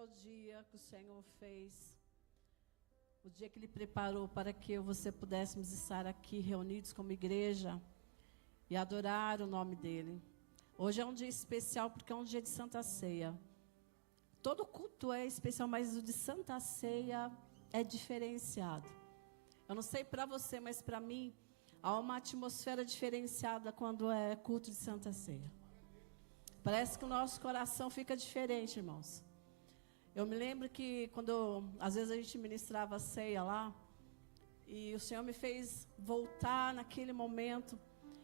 é o dia que o Senhor fez, o dia que Ele preparou para que eu e você pudéssemos estar aqui reunidos como igreja e adorar o nome dEle. Hoje é um dia especial porque é um dia de Santa Ceia. Todo culto é especial, mas o de Santa Ceia é diferenciado. Eu não sei para você, mas para mim, há uma atmosfera diferenciada quando é culto de Santa Ceia. Parece que o nosso coração fica diferente, irmãos. Eu me lembro que quando, às vezes, a gente ministrava a ceia lá, e o Senhor me fez voltar naquele momento,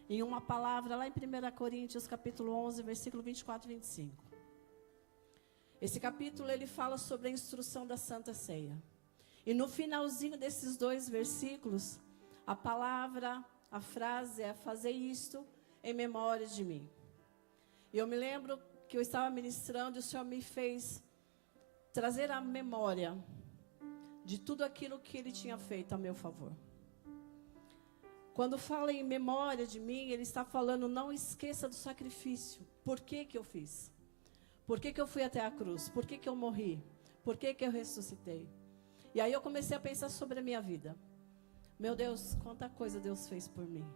em uma palavra lá em 1 Coríntios, capítulo 11, versículo 24 e 25. Esse capítulo, ele fala sobre a instrução da Santa Ceia. E no finalzinho desses dois versículos, a palavra, a frase é: fazer isto em memória de mim. E eu me lembro que eu estava ministrando e o Senhor me fez trazer a memória de tudo aquilo que Ele tinha feito a meu favor. Quando fala em memória de mim, Ele está falando: não esqueça do sacrifício. Por que que eu fiz? Por que que eu fui até a cruz? Por que que eu morri? Por que que eu ressuscitei? E aí eu comecei a pensar sobre a minha vida. Meu Deus, quanta coisa Deus fez por mim.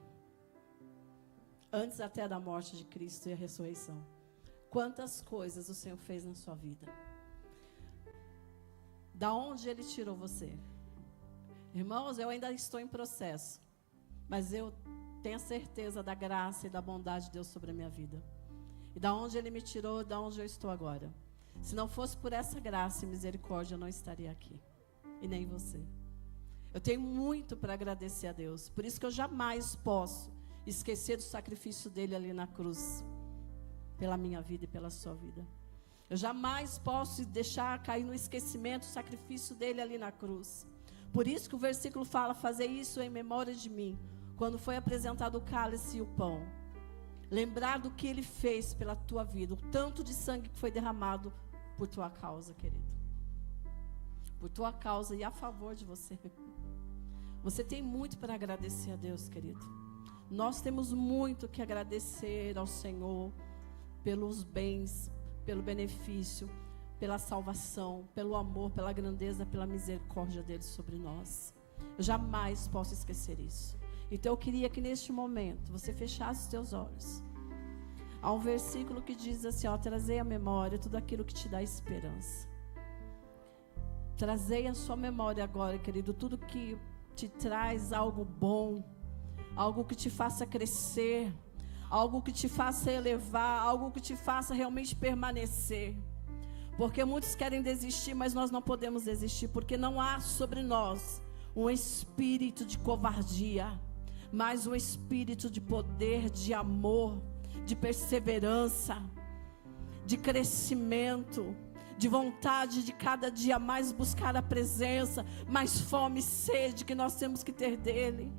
Antes até da morte de Cristo e a ressurreição. Quantas coisas o Senhor fez na sua vida. Da onde Ele tirou você? Irmãos, eu ainda estou em processo. Mas eu tenho a certeza da graça e da bondade de Deus sobre a minha vida. E da onde Ele me tirou, da onde eu estou agora. Se não fosse por essa graça e misericórdia, eu não estaria aqui. E nem você. Eu tenho muito para agradecer a Deus. Por isso que eu jamais posso esquecer do sacrifício dele ali na cruz. Pela minha vida e pela sua vida. Eu jamais posso deixar cair no esquecimento o sacrifício dele ali na cruz. Por isso que o versículo fala: fazer isso em memória de mim. Quando foi apresentado o cálice e o pão. Lembrar do que Ele fez pela tua vida. O tanto de sangue que foi derramado por tua causa, querido. Por tua causa e a favor de você. Você tem muito para agradecer a Deus, querido. Nós temos muito que agradecer ao Senhor pelos bens, pelo benefício, pela salvação, pelo amor, pela grandeza, pela misericórdia dele sobre nós. Eu jamais posso esquecer isso. Então eu queria que neste momento você fechasse os teus olhos. Há um versículo que diz assim, ó: trazei à memória tudo aquilo que te dá esperança. Trazei à sua memória agora, querido, tudo que te traz algo bom, algo que te faça crescer, algo que te faça elevar, algo que te faça realmente permanecer. Porque muitos querem desistir, mas nós não podemos desistir, porque não há sobre nós um espírito de covardia, mas um espírito de poder, de amor, de perseverança, de crescimento, de vontade de cada dia mais buscar a presença, mais fome e sede que nós temos que ter dele.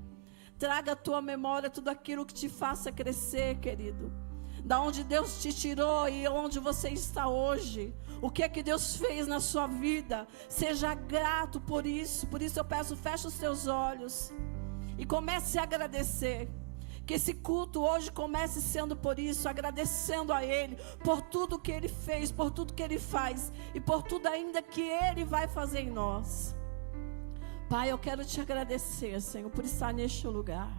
Traga à tua memória tudo aquilo que te faça crescer, querido. Da onde Deus te tirou e onde você está hoje. O que é que Deus fez na sua vida. Seja grato por isso. Por isso eu peço, feche os teus olhos e comece a agradecer. Que esse culto hoje comece sendo por isso, agradecendo a Ele, por tudo que Ele fez, por tudo que Ele faz e por tudo ainda que Ele vai fazer em nós. Pai, eu quero te agradecer, Senhor, por estar neste lugar.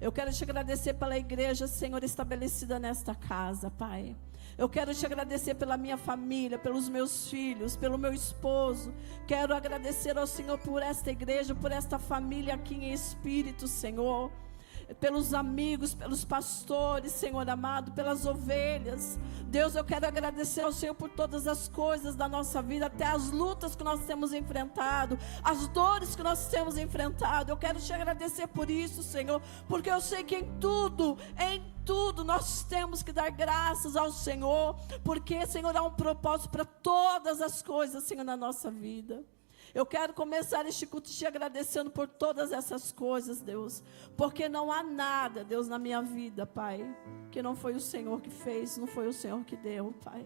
Eu quero te agradecer pela igreja, Senhor, estabelecida nesta casa, Pai. Eu quero te agradecer pela minha família, pelos meus filhos, pelo meu esposo. Quero agradecer ao Senhor por esta igreja, por esta família aqui em espírito, Senhor. Pelos amigos, pelos pastores, Senhor amado, pelas ovelhas. Deus, eu quero agradecer ao Senhor por todas as coisas da nossa vida, até as lutas que nós temos enfrentado, as dores que nós temos enfrentado. Eu quero te agradecer por isso, Senhor, porque eu sei que em tudo nós temos que dar graças ao Senhor, porque, Senhor, há um propósito para todas as coisas, Senhor, na nossa vida. Eu quero começar este culto te agradecendo por todas essas coisas, Deus. Porque não há nada, Deus, na minha vida, Pai, que não foi o Senhor que fez, não foi o Senhor que deu, Pai.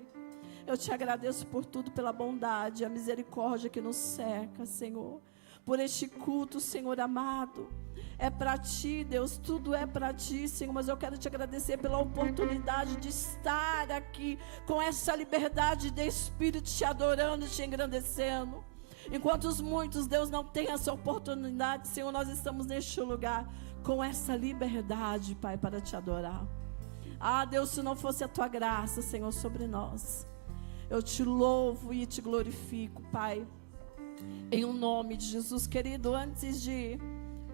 Eu te agradeço por tudo, pela bondade, a misericórdia que nos cerca, Senhor. por este culto, Senhor amado. É para Ti, Deus, tudo é para Ti, Senhor, mas eu quero Te agradecer pela oportunidade de estar aqui, com essa liberdade de espírito, Te adorando, Te engrandecendo. Enquanto os muitos, Deus, não tem essa oportunidade, Senhor, nós estamos neste lugar, com essa liberdade, Pai, para Te adorar. Ah, Deus, se não fosse a Tua graça, Senhor, sobre nós, eu Te louvo e Te glorifico, Pai, em o nome de Jesus. Querido, antes de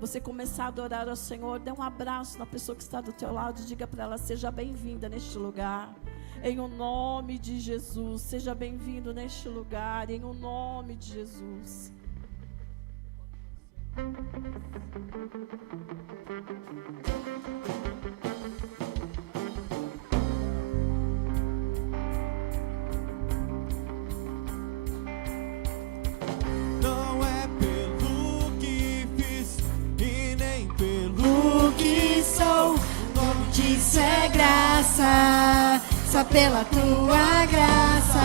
você começar a adorar ao Senhor, dê um abraço na pessoa que está do teu lado e diga para ela: seja bem-vinda neste lugar, em o nome de Jesus. Seja bem-vindo neste lugar, em o nome de Jesus. Não é pelo que fiz e nem pelo que sou. O nome disso é graça, só pela tua graça.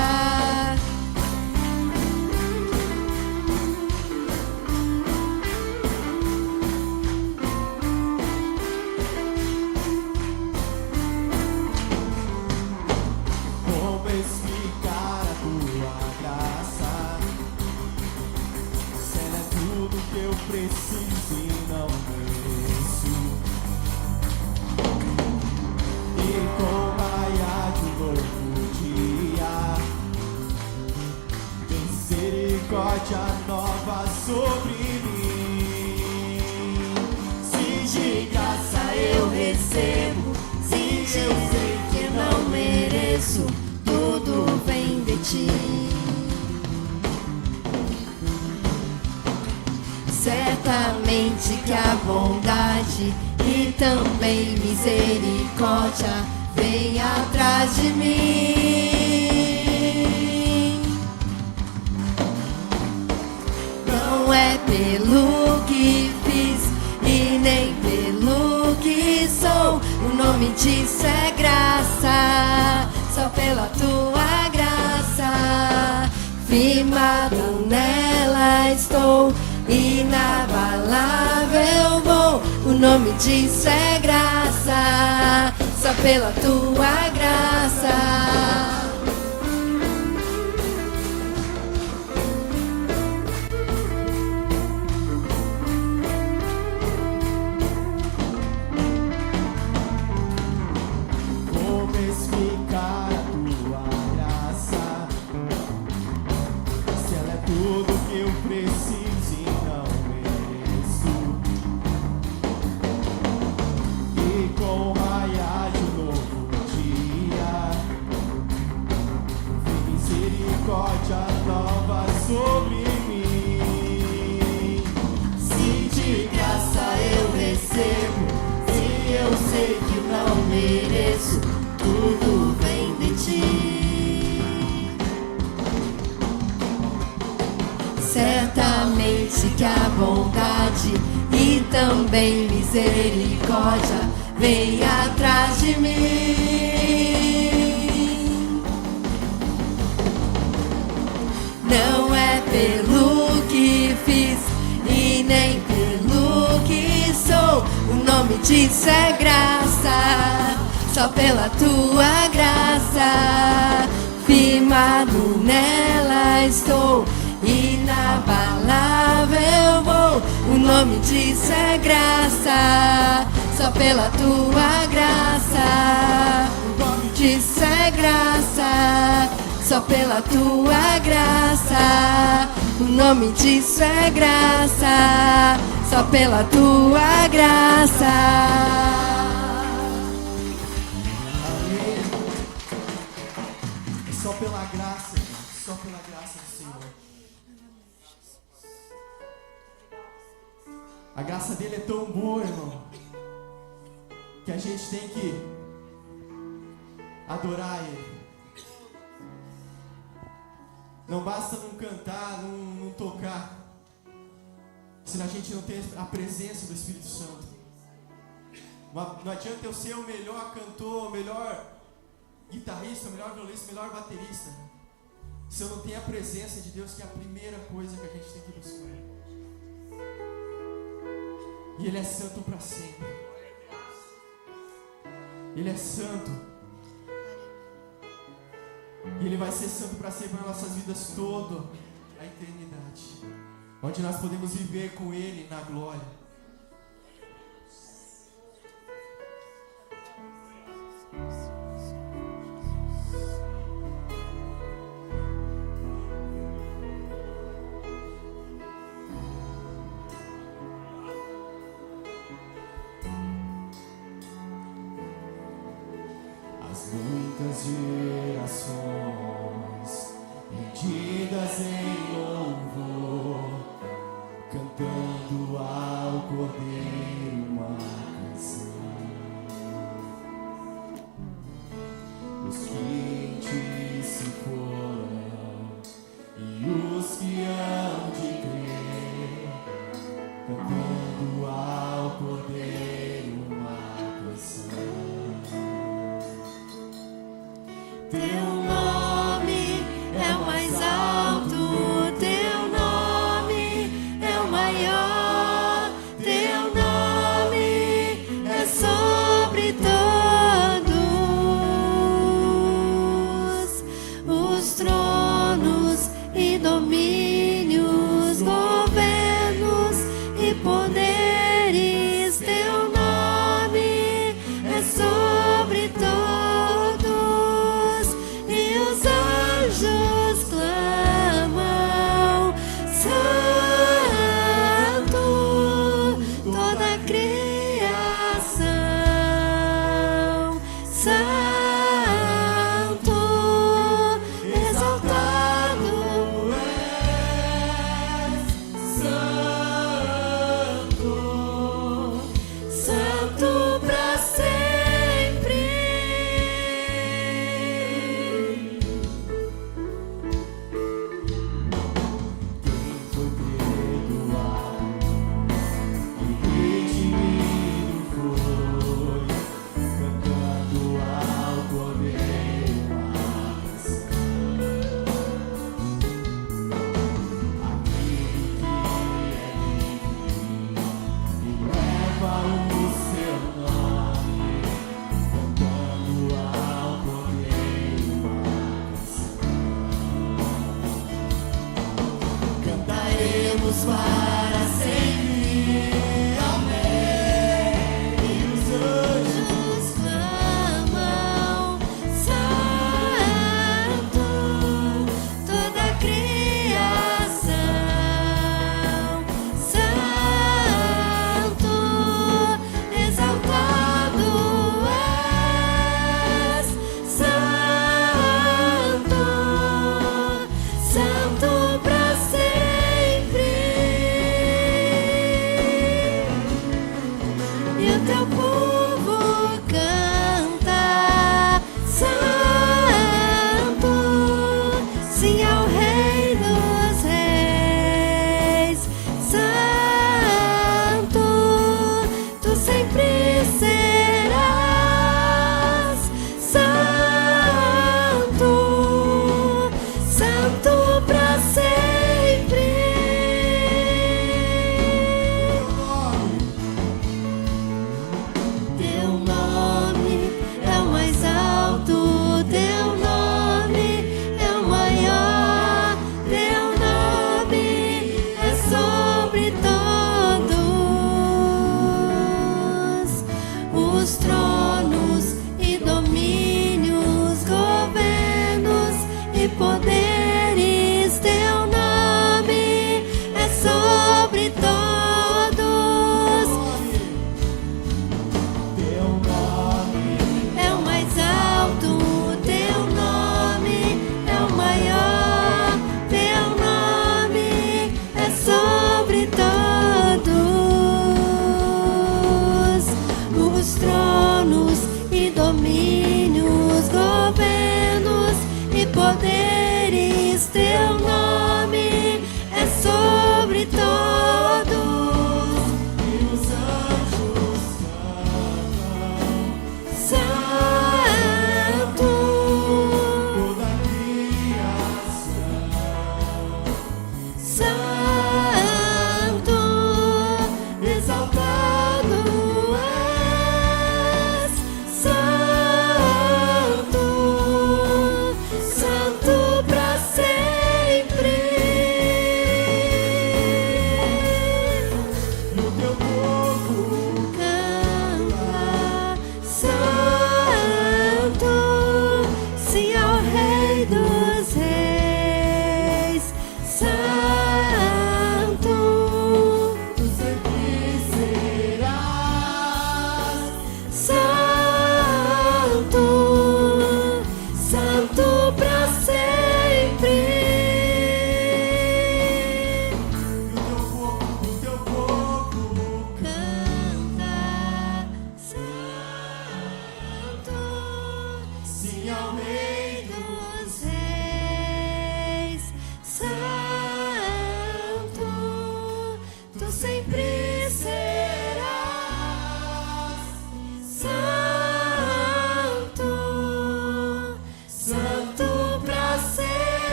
Como explicar a tua graça? Se ela é tudo que eu preciso e não mereço. E com raiar de um novo dia, misericórdia nova sobre mim. Se de graça eu recebo, se eu sei que não mereço, tudo vem de ti. Certamente que a bondade e também misericórdia vem atrás de mim. Não é pelo que fiz e nem pelo que sou. O nome disso é graça, só pela tua graça. Firmado nela estou, inabalável vou. O nome disso é graça, só pela tua graça. Como explicar a tua graça? Se ela é tudo que eu preciso e não mereço. E com o raiar de um novo dia, vem misericórdia nova sobre mim. Se de graça eu recebo, se eu sei que não mereço, tudo vem de ti. Certamente que a bondade e também misericórdia vem atrás de mim. Não é pelo que fiz e nem pelo que sou. O nome disso é graça, só pela tua graça. Firmado nela estou, inabalável vou. O nome disso é graça, só pela tua graça. O nome disso é graça, só pela tua graça. O nome disso é graça, só pela tua graça. Amém. É só pela graça, só pela graça do Senhor. A graça dele é tão boa, irmão, que a gente tem que adorar ele. Não basta não cantar, não tocar, se a gente não tem a presença do Espírito Santo. Não adianta eu ser o melhor cantor, o melhor guitarrista, o melhor violista, o melhor baterista, se eu não tenho a presença de Deus, que é a primeira coisa que a gente tem que buscar. E Ele é santo para sempre. Ele é santo. E Ele vai ser santo para sempre nas nossas vidas toda a eternidade. Onde nós podemos viver com Ele na glória. Muitas gerações rendidas em louvor, cantando ao Cordeiro uma canção. Os que em ti se foram e os que hão de crer, cantando ao Cordeiro uma canção. Teu nome é o mais alto, teu nome é o maior, teu nome é sobre todos os tronos e domínios, governos e poderes. Teu nome é sobre todos. Para sempre, amém. E os anjos clamam, santo, toda a criação, santo, exaltado és, santo, santo para sempre.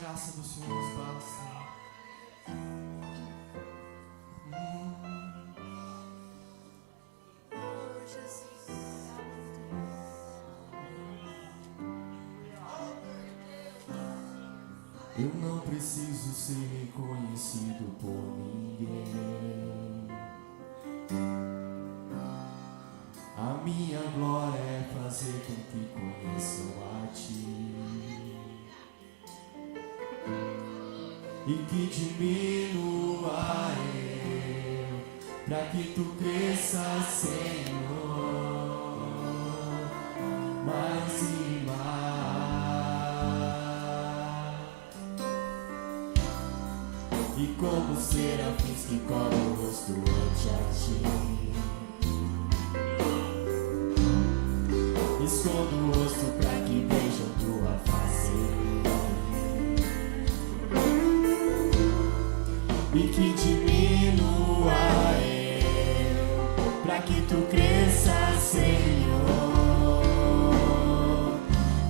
graça do Senhor nos basta. Eu não preciso ser reconhecido por ninguém. A minha glória é fazer com que conheçam a Ti e que diminua eu, pra que Tu cresças, Senhor, mais e mais. E como serafins que cobrem o rosto ante a Ti, escondo o rosto pra que vejam Tua face e que diminua eu, pra que Tu cresças, Senhor,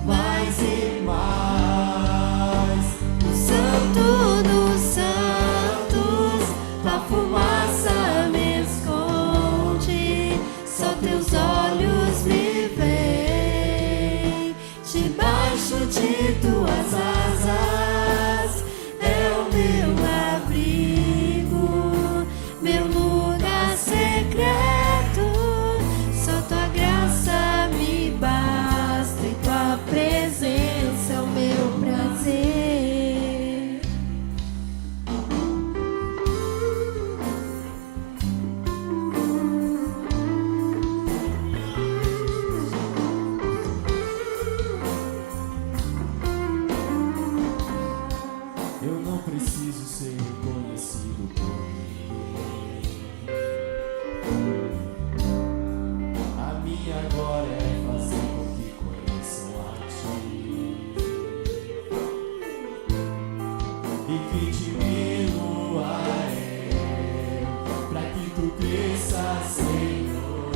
mais e mais. O Santo dos Santos, Tua fumaça me esconde, só Teus olhos me veem. Debaixo de Tuas asas é o meu abrigo, meu lugar secreto. Só Tua graça me basta e Tua presença é o meu prazer. Eu não preciso ser reconhecido por ninguém. A minha glória é fazer com que conheçam a Ti e que diminua eu, pra que Tu cresças, Senhor,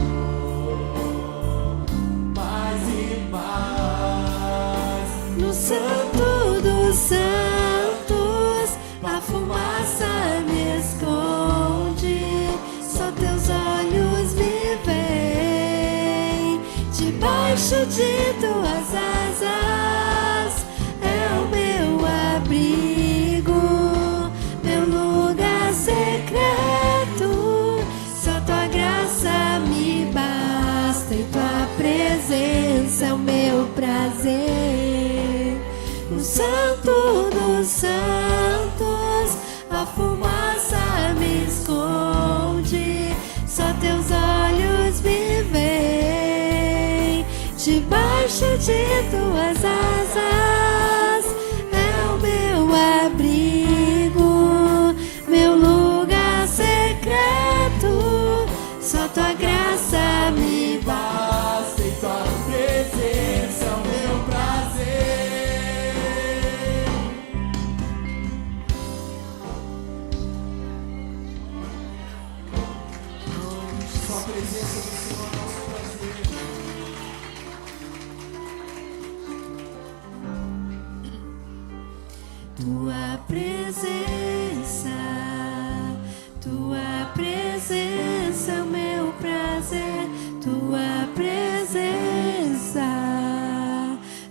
mais e mais. No Santo dos Santos, a fumaça me esconde, só Teus olhos me veem. Debaixo de Tuas asas é o meu abrigo, meu lugar secreto. Só Tua graça me basta e Tua presença é o meu prazer. O Santo dos Santos, a fumaça me esconde, só Teus olhos me veem. Debaixo de Tuas asas é o meu abrigo, meu lugar secreto. Só Tua graça me basta E Tua presença é o meu prazer. Só a presença do Senhor é nosso prazer. Tua presença, Tua presença é o meu prazer. Tua presença,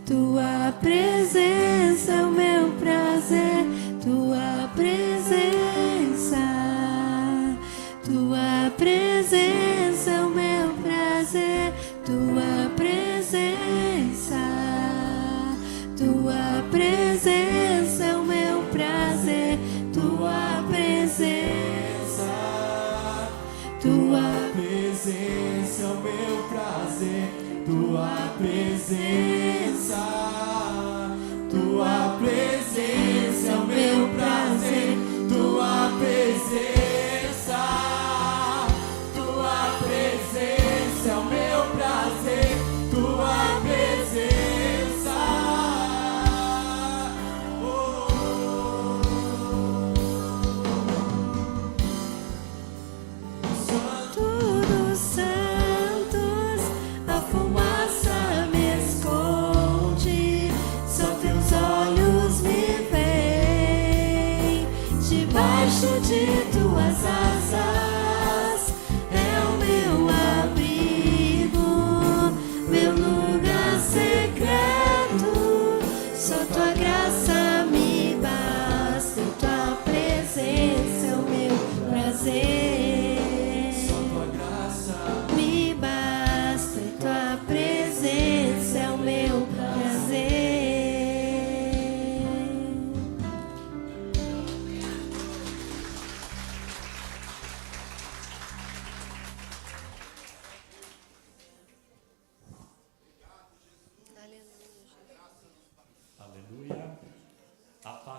Tua presença é o meu prazer. Tua presença, Tua presença é o meu prazer. Tua presença, Tua presença é o meu prazer. Tua presença, Tua Presença é o meu prazer, Tua presença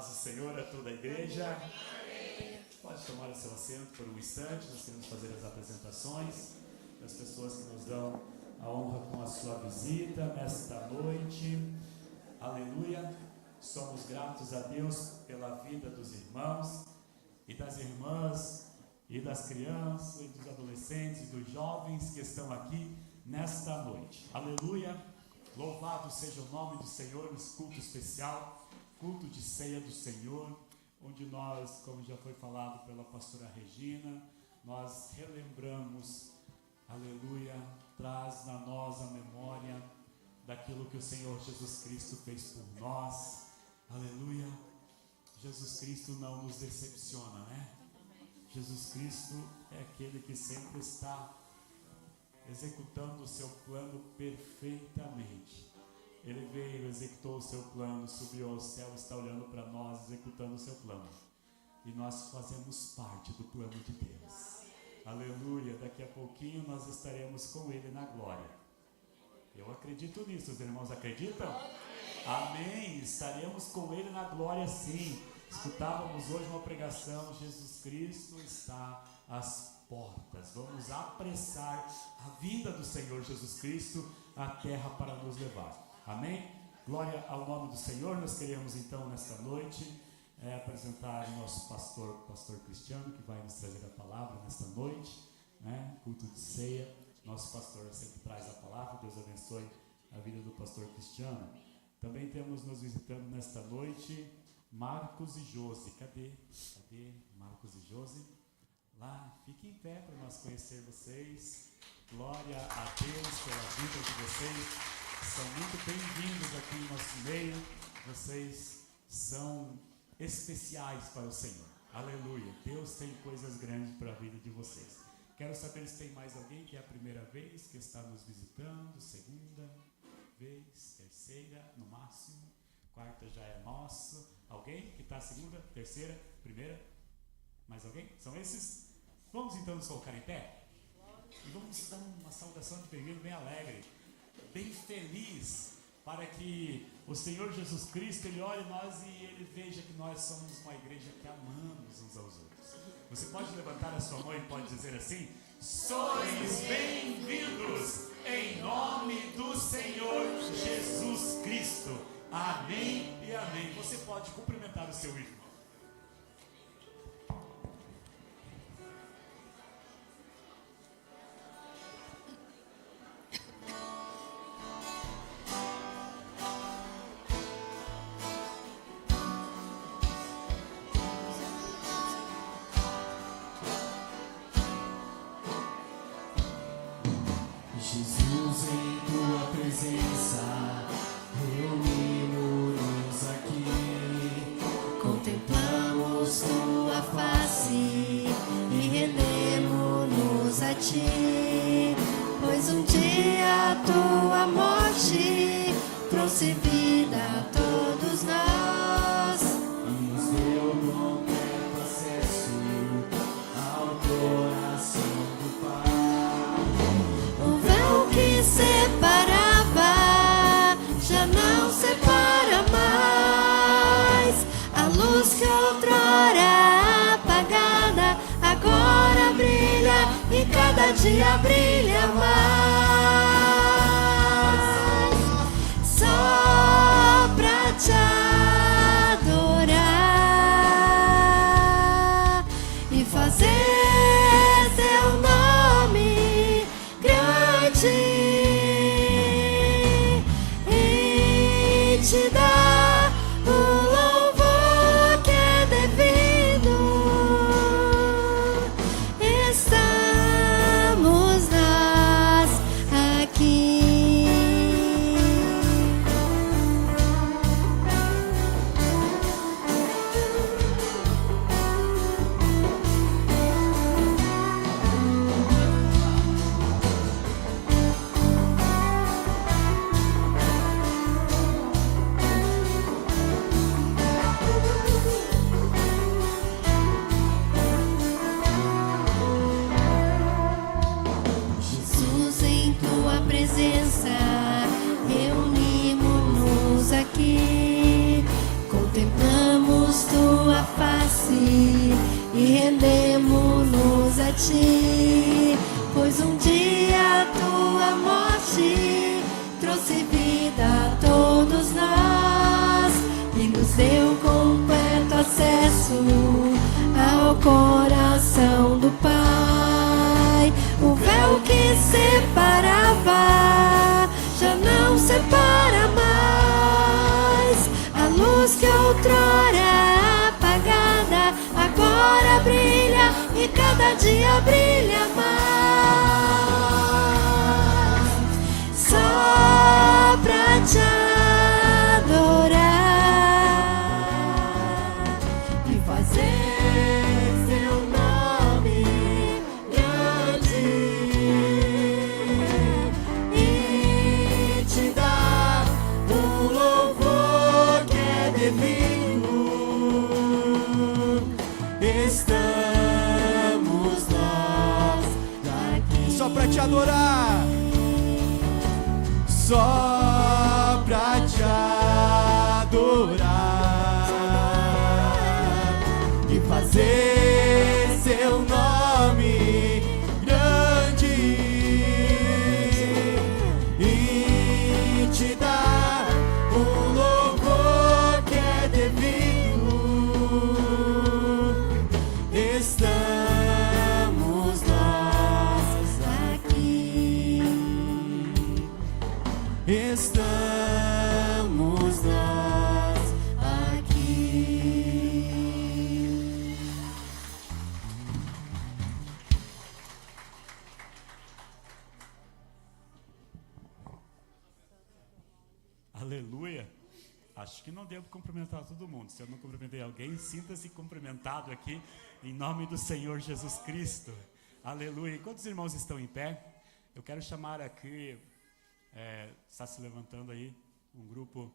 paz do Senhor a toda a igreja. Pode tomar o seu assento por um instante. Nós queremos fazer as apresentações das pessoas que nos dão a honra com a sua visita nesta noite. Aleluia. Somos gratos a Deus pela vida dos irmãos e das irmãs e das crianças e dos adolescentes, dos jovens que estão aqui nesta noite. Aleluia. Louvado seja o nome do Senhor nesse culto especial, culto de ceia do Senhor, onde nós, como já foi falado pela pastora Regina, nós relembramos, aleluia, traz na nós a memória daquilo que o Senhor Jesus Cristo fez por nós, aleluia. Jesus Cristo não nos decepciona, né? Jesus Cristo é aquele que sempre está executando o seu plano perfeitamente. Ele veio, executou o seu plano, subiu ao céu, está olhando para nós, executando o seu plano. E nós fazemos parte do plano de Deus. Aleluia, daqui a pouquinho nós estaremos com Ele na glória. Eu acredito nisso, os irmãos acreditam? Amém, estaremos com Ele na glória sim. Escutávamos hoje uma pregação, Jesus Cristo está às portas. Vamos apressar a vinda do Senhor Jesus Cristo à terra para nos levar. Amém? Glória ao nome do Senhor. Nós queremos então nesta noite apresentar o nosso pastor Cristiano, que vai nos trazer a palavra nesta noite, né? Culto de ceia. Nosso pastor sempre traz a palavra. Deus abençoe a vida do pastor Cristiano. Também temos nos visitando nesta noite Marcos e Josi. Cadê Marcos e Josi? Lá, fiquem em pé para nós conhecer vocês. Glória a Deus pela vida de vocês. São muito bem-vindos aqui em nosso meio. Vocês são especiais para o Senhor. Aleluia. Deus tem coisas grandes para a vida de vocês. Quero saber se tem mais alguém que é a primeira vez que está nos visitando, segunda vez, terceira, no máximo. Quarta já é nosso. Alguém que está segunda, terceira, primeira? Mais alguém? São esses? Vamos então nos colocar em pé? E vamos dar uma saudação de bem-vindo bem alegre, bem feliz, para que o Senhor Jesus Cristo, Ele olhe nós e Ele veja que nós somos uma igreja que amamos uns aos outros. Você pode levantar a sua mão e pode dizer assim: sois bem-vindos em nome do Senhor Jesus Cristo. Amém e amém. Você pode cumprimentar o seu irmão. Jesus, em tua presença, reunimos-nos aqui. Contemplamos tua face e rendemos-nos a ti, pois um dia a tua morte trouxe vida a todos nós E nos deu completo acesso ao coração do Pai. O véu que separava já não separa mais. A luz que outrora apagada agora brilha e cada dia brilha mais. Só pra te adorar e fazer teu nome grande e te dar o louvor que é devido. Estamos nós aqui. a ti, pois um dia a tua morte trouxe vida a todos nós e nos deu completo acesso ao coração do Pai. O véu que separava já não separa mais. A luz que outrora apagada agora brilha e cada dia brilha mais. Só pra te adorar e fazer seu nome grande e te dar o louvor que é devido. Estamos nós aqui Só pra te adorar. Só pra te adorar e fazer seu nome grande e te dar o louvor que é devido. Estamos nós aqui. Estamos nós aqui. Aleluia. Acho que não devo cumprimentar todo mundo. Se eu não cumprimentei alguém, sinta-se cumprimentado aqui em nome do Senhor Jesus Cristo. Aleluia. Enquanto os irmãos estão em pé, eu quero chamar aqui, está se levantando aí um grupo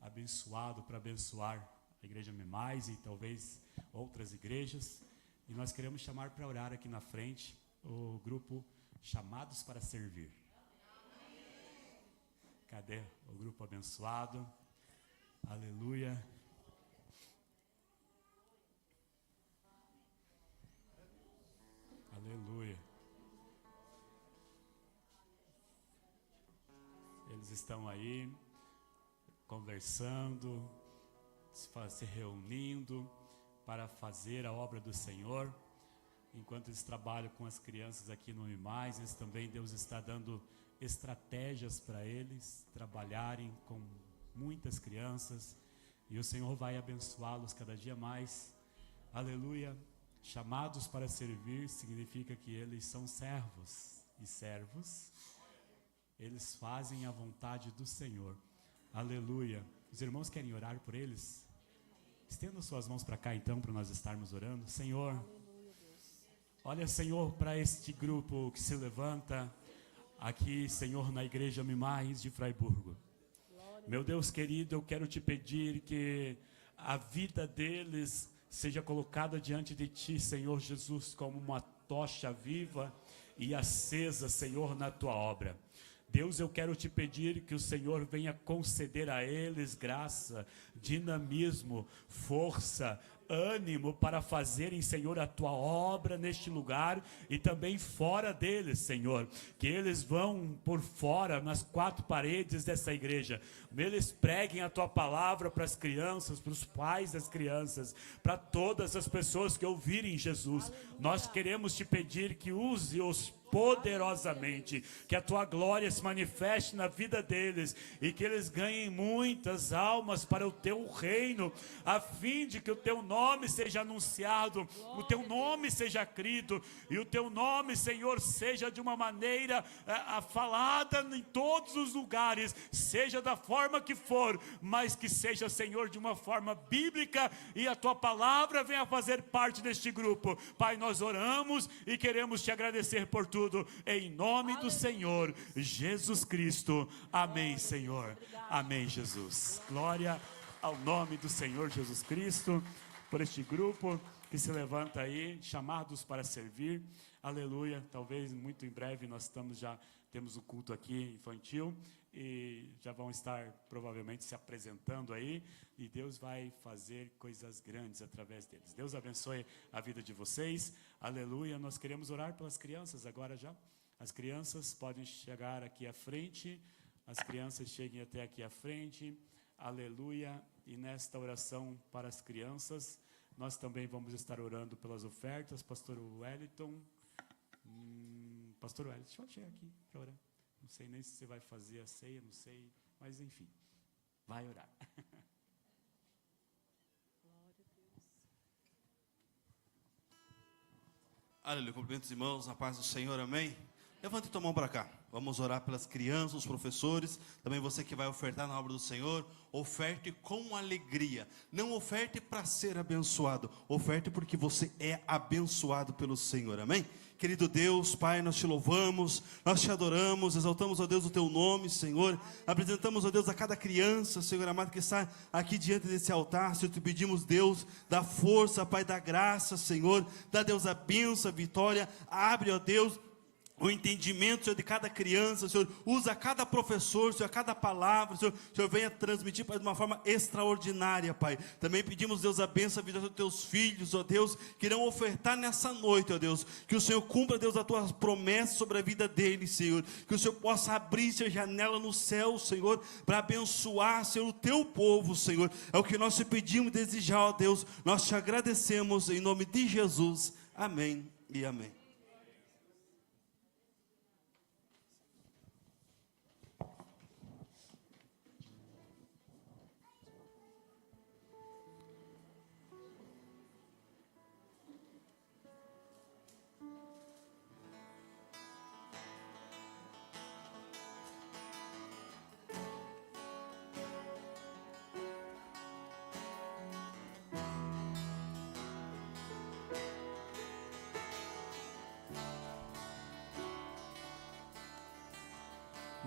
abençoado para abençoar a Igreja Memais e talvez outras igrejas. E nós queremos chamar para orar aqui na frente o grupo Chamados para Servir. Cadê o grupo abençoado? Aleluia. Aleluia. Eles estão aí conversando, se reunindo para fazer a obra do Senhor. Enquanto eles trabalham com as crianças aqui no IMAIS, eles também, Deus está dando estratégias para eles trabalharem com muitas crianças, e o Senhor vai abençoá-los cada dia mais. Aleluia. Chamados para servir significa que eles são servos, e servos, eles fazem a vontade do Senhor. Aleluia. Os irmãos querem orar por eles? Estenda suas mãos para cá então, para nós estarmos orando. Senhor, olha, Senhor, para este grupo que se levanta aqui, Senhor, na Igreja Mimais de Fraiburgo. Meu Deus querido, eu quero te pedir que a vida deles seja colocada diante de Ti, Senhor Jesus, como uma tocha viva e acesa, Senhor, na Tua obra. Deus, eu quero te pedir que o Senhor venha conceder a eles graça, dinamismo, força, ânimo para fazerem, Senhor, a Tua obra neste lugar e também fora deles, Senhor. Que eles vão por fora, nas quatro paredes dessa igreja, eles preguem a Tua palavra para as crianças, para os pais das crianças, para todas as pessoas que ouvirem Jesus. Aleluia. Nós queremos te pedir que use-os poderosamente, que a Tua glória se manifeste na vida deles e que eles ganhem muitas almas para o Teu reino, a fim de que o Teu nome seja anunciado, o Teu nome seja crido e o Teu nome, Senhor, seja de uma maneira falada em todos os lugares, seja da forma que for, mas que seja, Senhor, de uma forma bíblica e a Tua palavra venha fazer parte deste grupo. Pai, nós oramos e queremos te agradecer por tudo. Em nome do Senhor Jesus Cristo. Amém, Senhor. Amém, Jesus. Glória ao nome do Senhor Jesus Cristo, por este grupo que se levanta aí, chamados para servir. Aleluia. Talvez muito em breve nós temos o culto aqui infantil e já vão estar provavelmente se apresentando aí, e Deus vai fazer coisas grandes através deles. Deus abençoe a vida de vocês, aleluia. Nós queremos orar pelas crianças agora já. As crianças podem chegar aqui à frente, as crianças cheguem até aqui à frente, aleluia. E nesta oração para as crianças, nós também vamos estar orando pelas ofertas. Pastor Wellington, Pastor Wellington, deixa eu chegar aqui para orar. Não sei nem se você vai fazer a ceia, não sei, mas enfim, vai orar. Aleluia, cumprimentos os irmãos, na paz do Senhor, amém? Levante tua mão para cá, vamos orar pelas crianças, os professores, também você que vai ofertar na obra do Senhor. Oferte com alegria, não oferte para ser abençoado, oferte porque você é abençoado pelo Senhor, amém? Querido Deus, Pai, nós te louvamos, nós te adoramos, exaltamos, ó Deus, o teu nome, Senhor. Apresentamos, ó Deus, a cada criança, Senhor amado, que está aqui diante desse altar. Senhor, te pedimos, Deus, dá força, Pai, dá graça, Senhor. Dá, Deus, a bênção, a vitória. Abre, ó Deus, o entendimento, Senhor, de cada criança, Senhor. Usa cada professor, Senhor, cada palavra, Senhor. Senhor, venha transmitir, Pai, de uma forma extraordinária, Pai. Também pedimos, Deus, a bênção, a vida dos teus filhos, ó Deus, que irão ofertar nessa noite, ó Deus. Que o Senhor cumpra, Deus, as tuas promessas sobre a vida deles, Senhor. Que o Senhor possa abrir, Senhor, janela no céu, Senhor, para abençoar, Senhor, o teu povo, Senhor. É o que nós te pedimos e desejar, ó Deus. Nós te agradecemos em nome de Jesus. Amém e amém.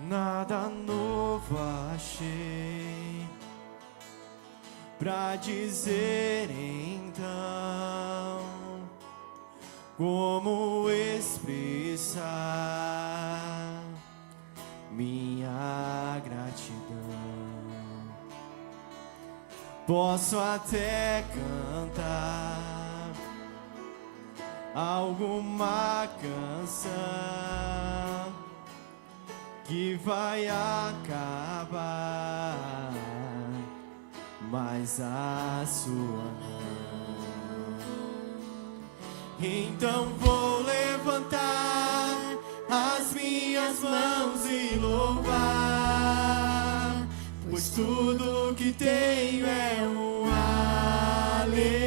Nada novo achei pra dizer então, como expressar minha gratidão. Posso até cantar alguma canção que vai acabar, mas a sua não. Então vou levantar as minhas mãos e louvar, pois tudo que tenho é um aleluia.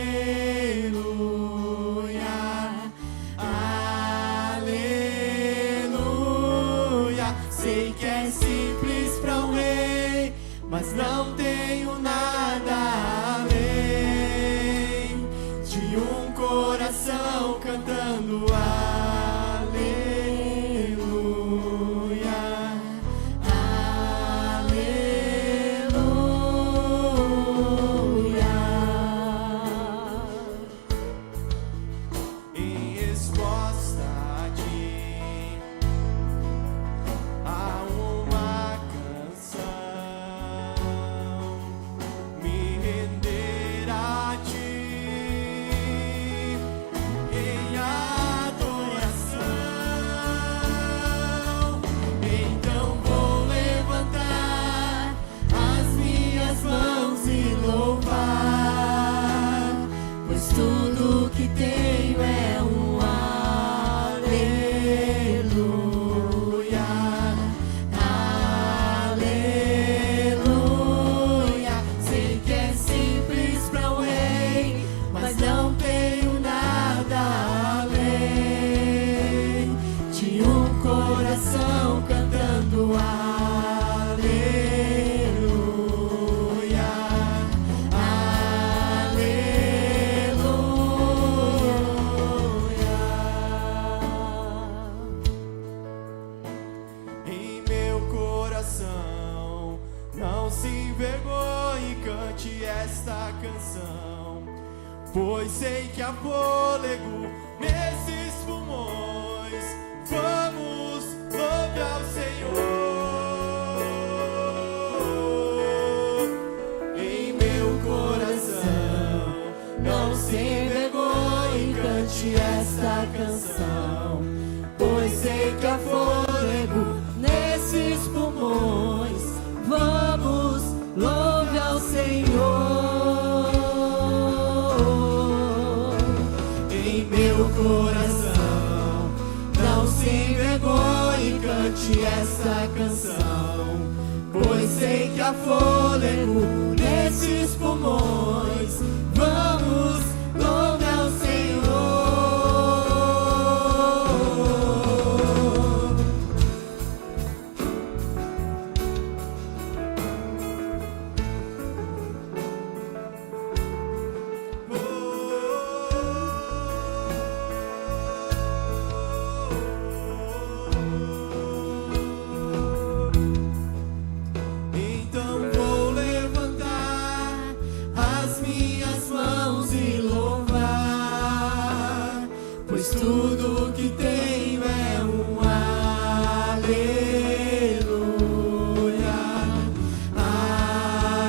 Sei que é simples para o rei, mas não tenho nada além de um coração cantando aleluia, aleluia. Em resposta a ti, há uma canção, me render a ti em adoração. Então vou levantar as minhas mãos e louvar, pois tudo que tenho é um aleluia. Aleluia, sei que é simples para o rei, mas não tenho nada além de um coração cantando aleluia, aleluia. Em meu coração, não se envergonhe, cante esta canção, pois sei que há fôlego nesses pulmões. Vamos louvar ao Senhor. cante esta canção, pois sei que há fôlego nesses pulmões. Vamos louvar o Senhor. Então vou levantar as minhas mãos e louvar, pois tudo que tenho é um aleluia,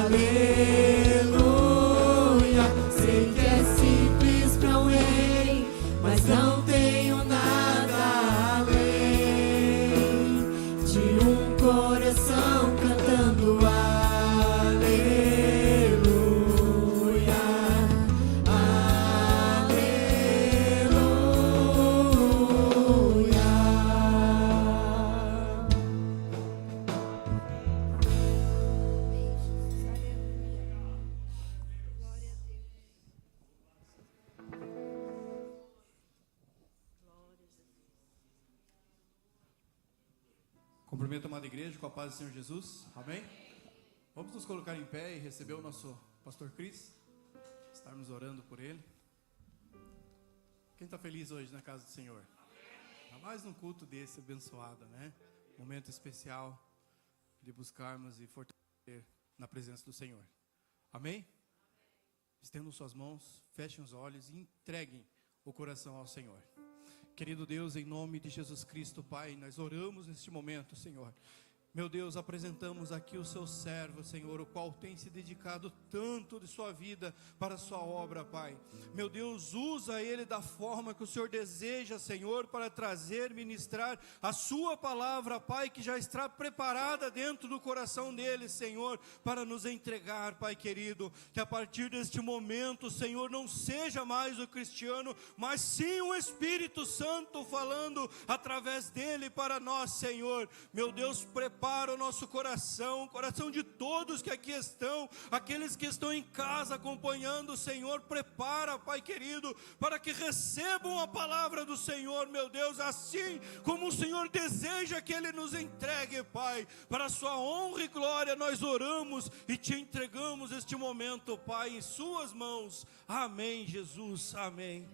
aleluia. Sei que é simples para um rei, mas não tenho nada além de um coração cantando aleluia, Cumprimento a amada igreja com a paz do Senhor Jesus. Amém? Vamos nos colocar em pé e receber o nosso pastor Cris. Estarmos orando por ele. Quem está feliz hoje na casa do Senhor? Ainda mais num culto desse abençoado, né? Momento especial de buscarmos e fortalecer na presença do Senhor. Amém? Estendam suas mãos, fechem os olhos e entreguem o coração ao Senhor. Querido Deus, em nome de Jesus Cristo, Pai, nós oramos neste momento, Senhor. Meu Deus, apresentamos aqui o seu servo, Senhor, o qual tem se dedicado tanto de sua vida para a sua obra, Pai. Meu Deus, usa ele da forma que o Senhor deseja, Senhor, para trazer, ministrar a sua palavra, Pai, que já está preparada dentro do coração dele, Senhor, para nos entregar, Pai querido. Que a partir deste momento, Senhor, não seja mais o cristiano, mas sim o Espírito Santo falando através dele para nós, Senhor. Meu Deus, prepara o nosso coração, o coração de todos que aqui estão, aqueles que estão em casa acompanhando, Senhor, prepara, Pai querido, para que recebam a palavra do Senhor, meu Deus, assim como o Senhor deseja que Ele nos entregue, Pai, para a sua honra e glória. Nós oramos e te entregamos este momento, Pai, em suas mãos. Amém, Jesus, amém.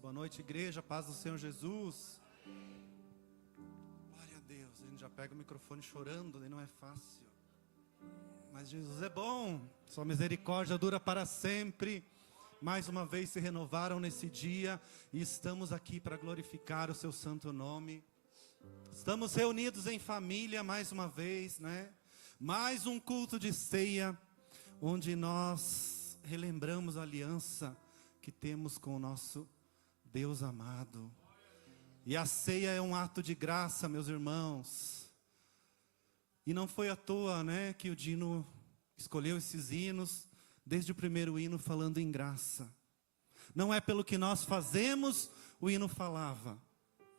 Boa noite, igreja, paz do Senhor Jesus. Glória a Deus. A gente já pega o microfone chorando, e não é fácil. Mas Jesus é bom, sua misericórdia dura para sempre. Mais uma vez se renovaram nesse dia e estamos aqui para glorificar o seu santo nome. Estamos reunidos em família mais uma vez, né? Mais um culto de ceia, onde nós relembramos a aliança que temos com o nosso Deus amado. E a ceia é um ato de graça, meus irmãos. E não foi à toa, né, que o Dino escolheu esses hinos, desde o primeiro hino falando em graça. Não é pelo que nós fazemos, o hino falava.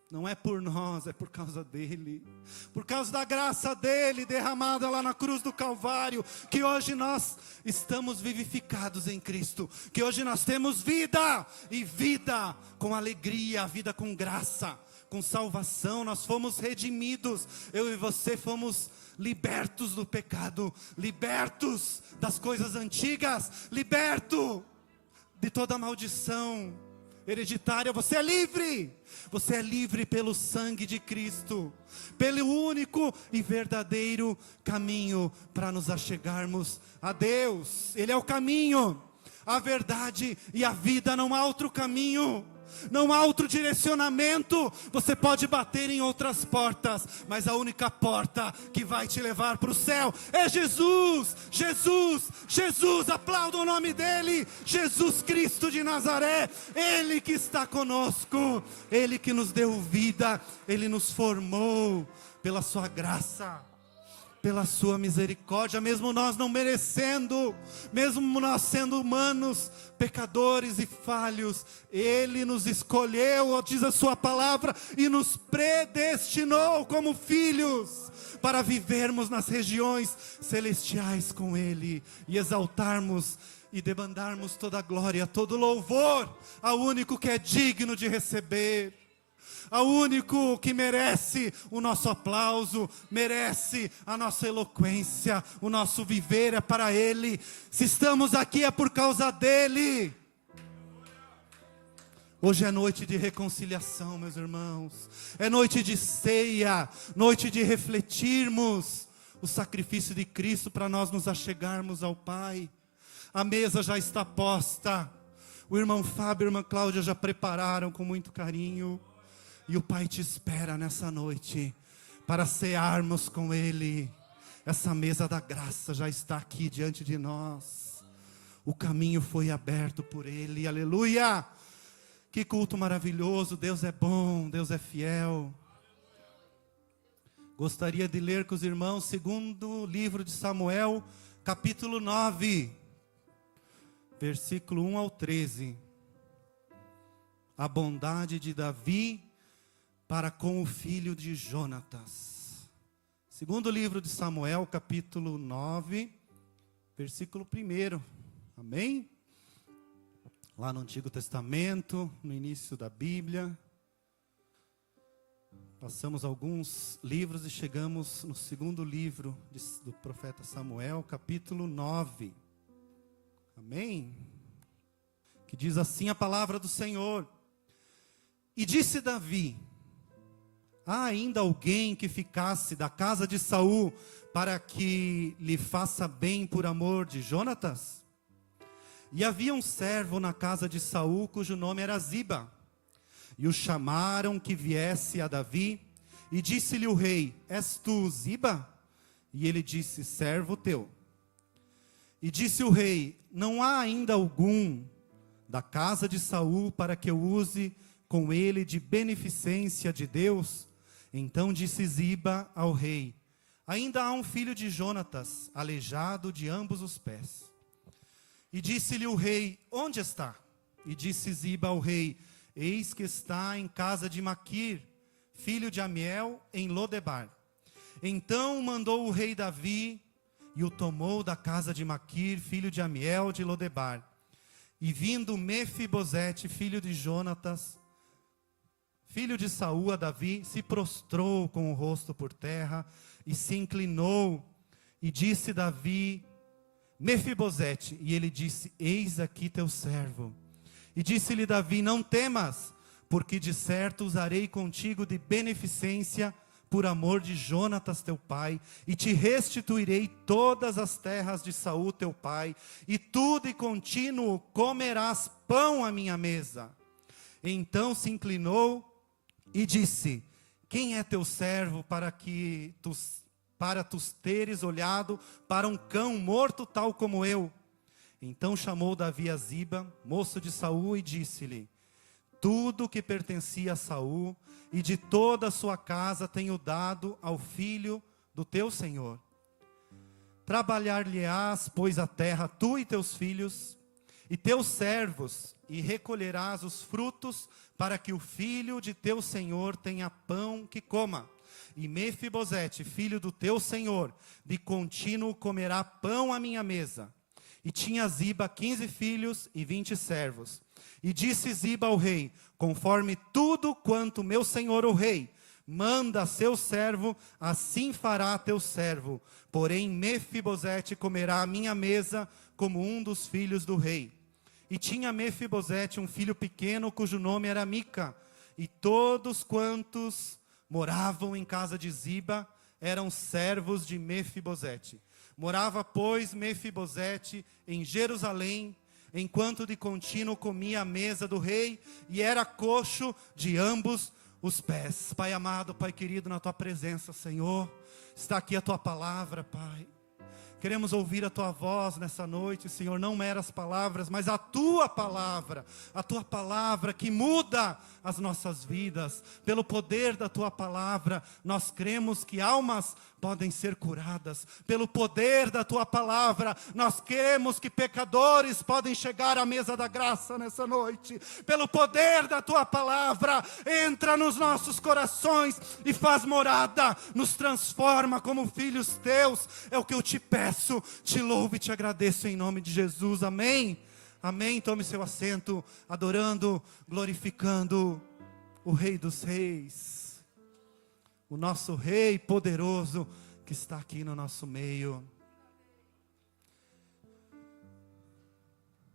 Não é por nós, é por causa dele. Por causa da graça dele derramada lá na cruz do Calvário, que hoje nós estamos vivificados em Cristo. Que hoje nós temos vida, e vida com alegria, vida com graça, com salvação. Nós fomos redimidos, eu e você fomos libertos do pecado, libertos das coisas antigas, liberto de toda maldição hereditária. Você é livre. Você é livre pelo sangue de Cristo, pelo único e verdadeiro caminho para nos achegarmos a Deus. Ele é o caminho, a verdade e a vida. Não há outro caminho, não há outro direcionamento. Você pode bater em outras portas, mas a única porta que vai te levar para o céu é Jesus. Jesus, Jesus, aplauda o nome dele. Jesus Cristo de Nazaré, ele que está conosco, ele que nos deu vida, ele nos formou pela sua graça, pela sua misericórdia, mesmo nós não merecendo, mesmo nós sendo humanos, pecadores e falhos, Ele nos escolheu, diz a sua palavra, e nos predestinou como filhos, para vivermos nas regiões celestiais com Ele, e exaltarmos e demandarmos toda a glória, todo louvor, ao único que é digno de receber, ao único que merece o nosso aplauso, merece a nossa eloquência, o nosso viver é para Ele. Se estamos aqui é por causa dEle. Hoje é noite de reconciliação, meus irmãos. É noite de ceia, noite de refletirmos o sacrifício de Cristo para nós nos achegarmos ao Pai. A mesa já está posta. O irmão Fábio e a irmã Cláudia já prepararam com muito carinho. E o Pai te espera nessa noite para cearmos com Ele. Essa mesa da graça já está aqui diante de nós. O caminho foi aberto por Ele. Aleluia! Que culto maravilhoso. Deus é bom, Deus é fiel. Gostaria de ler com os irmãos segundo livro de Samuel, capítulo 9, versículo 1 ao 13. A bondade de Davi para com o filho de Jonatas. Segundo livro de Samuel, capítulo 9, versículo 1. Amém? Lá no Antigo Testamento, no início da Bíblia. Passamos alguns livros e chegamos no segundo livro do profeta Samuel, capítulo 9. Amém? Que diz assim a palavra do Senhor. E disse Davi: há ainda alguém que ficasse da casa de Saul para que lhe faça bem por amor de Jonatas? E havia um servo na casa de Saul cujo nome era Ziba. E o chamaram que viesse a Davi, e disse-lhe o rei: és tu Ziba? E ele disse: servo teu. E disse o rei: não há ainda algum da casa de Saul para que eu use com ele de beneficência de Deus? Então disse Ziba ao rei: ainda há um filho de Jonatas, aleijado de ambos os pés. E disse-lhe o rei: onde está? E disse Ziba ao rei: eis que está em casa de Maquir, filho de Amiel, em Lodebar. Então mandou o rei Davi, e o tomou da casa de Maquir, filho de Amiel, de Lodebar. E vindo Mefibosete, filho de Jonatas, filho de Saul, a Davi, se prostrou com o rosto por terra, e se inclinou, e disse Davi: Mefibosete. E ele disse: eis aqui teu servo. E disse-lhe Davi: não temas, porque de certo usarei contigo de beneficência por amor de Jonatas teu pai, e te restituirei todas as terras de Saul teu pai, e tu de contínuo comerás pão à minha mesa. Então se inclinou e disse: quem é teu servo para tu teres olhado para um cão morto tal como eu? Então chamou Davi a Ziba, moço de Saul, e disse-lhe: tudo que pertencia a Saul e de toda a sua casa tenho dado ao filho do teu senhor. Trabalhar-lhe-ás, pois, a terra, tu e teus filhos, e teus servos, e recolherás os frutos, para que o filho de teu senhor tenha pão que coma. E Mefibosete, filho do teu senhor, de contínuo comerá pão à minha mesa. E tinha Ziba 15 filhos e 20 servos. E disse Ziba ao rei: conforme tudo quanto meu senhor o rei manda a seu servo, assim fará teu servo. Porém Mefibosete comerá à minha mesa como um dos filhos do rei. E tinha Mefibosete um filho pequeno, cujo nome era Mica. E todos quantos moravam em casa de Ziba eram servos de Mefibosete. Morava, pois, Mefibosete em Jerusalém, enquanto de contínuo comia à mesa do rei, e era coxo de ambos os pés. Pai amado, Pai querido, na tua presença, Senhor, está aqui a tua palavra, Pai. Queremos ouvir a tua voz nessa noite, Senhor, não meras palavras, mas a tua palavra que muda as nossas vidas. Pelo poder da tua palavra, nós cremos que almas podem ser curadas. Pelo poder da tua palavra, nós cremos que pecadores podem chegar à mesa da graça nessa noite. Pelo poder da tua palavra, entra nos nossos corações e faz morada, nos transforma como filhos teus. É o que eu te peço, te louvo e te agradeço em nome de Jesus. Amém? Amém. Tome seu assento, adorando, glorificando o Rei dos Reis, o nosso Rei poderoso que está aqui no nosso meio.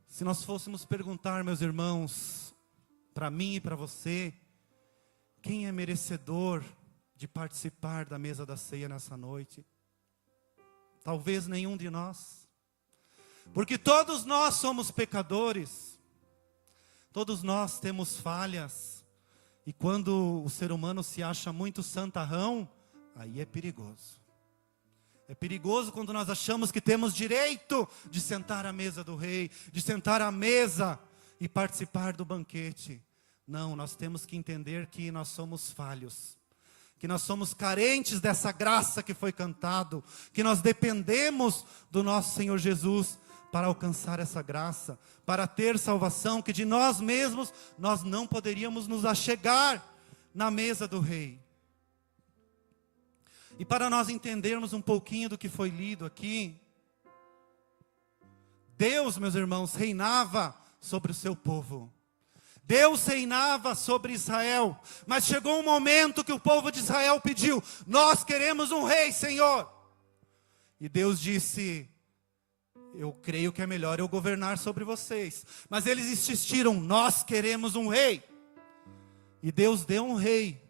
Se nós fôssemos perguntar, meus irmãos, para mim e para você, quem é merecedor de participar da mesa da ceia nessa noite? Talvez nenhum de nós. Porque todos nós somos pecadores, todos nós temos falhas, e quando o ser humano se acha muito santarrão, aí é perigoso. É perigoso quando nós achamos que temos direito de sentar à mesa do rei, de sentar à mesa e participar do banquete. Não, nós temos que entender que nós somos falhos, que nós somos carentes dessa graça que foi cantado, que nós dependemos do nosso Senhor Jesus para alcançar essa graça, para ter salvação, que de nós mesmos nós não poderíamos nos achegar na mesa do rei. E para nós entendermos um pouquinho do que foi lido aqui, Deus, meus irmãos, reinava sobre o seu povo. Deus reinava sobre Israel, mas chegou um momento que o povo de Israel pediu: nós queremos um rei, Senhor. E Deus disse: eu creio que é melhor eu governar sobre vocês. Mas eles insistiram: nós queremos um rei. E Deus deu um rei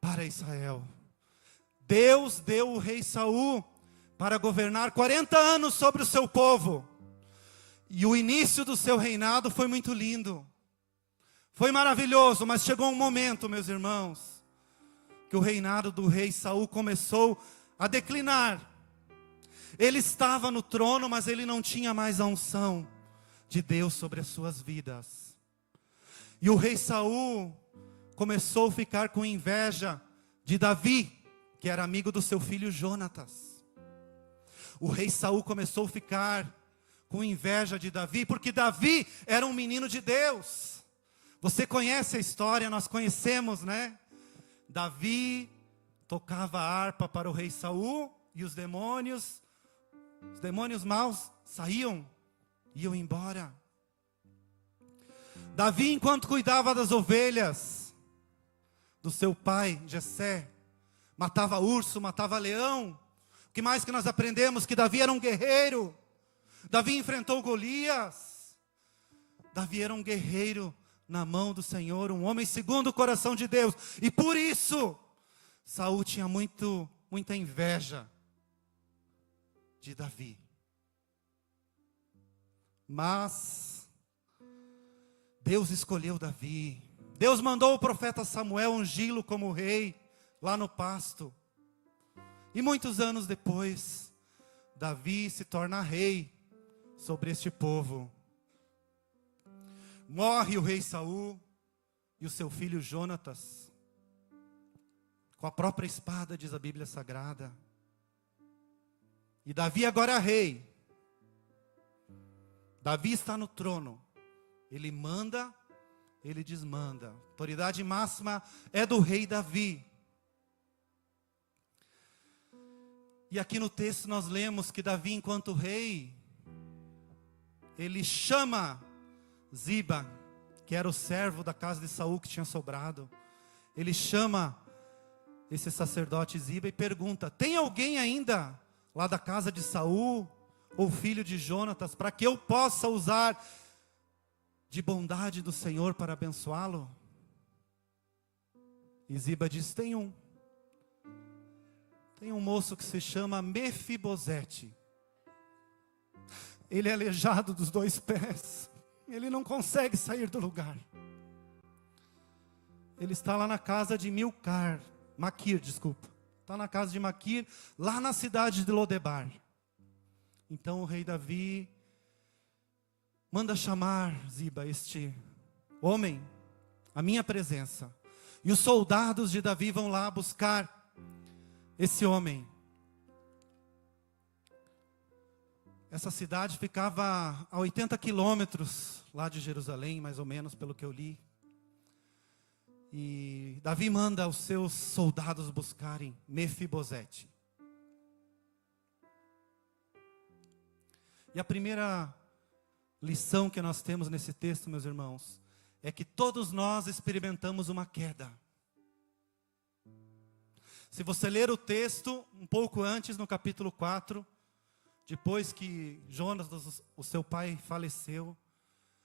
para Israel. Deus deu o rei Saul para governar 40 anos sobre o seu povo. E o início do seu reinado foi muito lindo. Foi maravilhoso, mas chegou um momento, meus irmãos, que o reinado do rei Saul começou a declinar. Ele estava no trono, mas ele não tinha mais a unção de Deus sobre as suas vidas. E o rei Saul começou a ficar com inveja de Davi, que era amigo do seu filho Jonatas. O rei Saul começou a ficar com inveja de Davi, porque Davi era um menino de Deus. Você conhece a história, nós conhecemos, né? Davi tocava a harpa para o rei Saul, e os demônios maus saíam, iam embora. Davi, enquanto cuidava das ovelhas do seu pai Jessé, matava urso, matava leão. O que mais que nós aprendemos? Que Davi era um guerreiro. Davi enfrentou Golias. Davi era um guerreiro na mão do Senhor, um homem segundo o coração de Deus. E por isso, Saul tinha muita inveja de Davi. Mas Deus escolheu Davi. Deus mandou o profeta Samuel ungí-lo como rei lá no pasto. E muitos anos depois, Davi se torna rei sobre este povo. Morre o rei Saul e o seu filho Jonatas, com a própria espada, diz a Bíblia Sagrada. E Davi agora é rei. Davi está no trono. Ele manda, ele desmanda. A autoridade máxima é do rei Davi. E aqui no texto nós lemos que Davi, enquanto rei, ele chama Ziba, que era o servo da casa de Saul que tinha sobrado. Ele chama esse sacerdote Ziba e pergunta: tem alguém ainda lá da casa de Saul, ou filho de Jonatas, para que eu possa usar de bondade do Senhor para abençoá-lo? E Ziba diz: tem um moço que se chama Mefibosete. Ele é aleijado dos 2 pés. Ele não consegue sair do lugar. Ele está lá na casa de Maquir. Está na casa de Maquir, lá na cidade de Lodebar. Então o rei Davi manda chamar Ziba, este homem, à minha presença. E os soldados de Davi vão lá buscar esse homem. Essa cidade ficava a 80 quilômetros lá de Jerusalém, mais ou menos, pelo que eu li. E Davi manda os seus soldados buscarem Mefibosete. E a primeira lição que nós temos nesse texto, meus irmãos, é que todos nós experimentamos uma queda. Se você ler o texto um pouco antes, no capítulo 4, depois que Jonas, o seu pai, faleceu,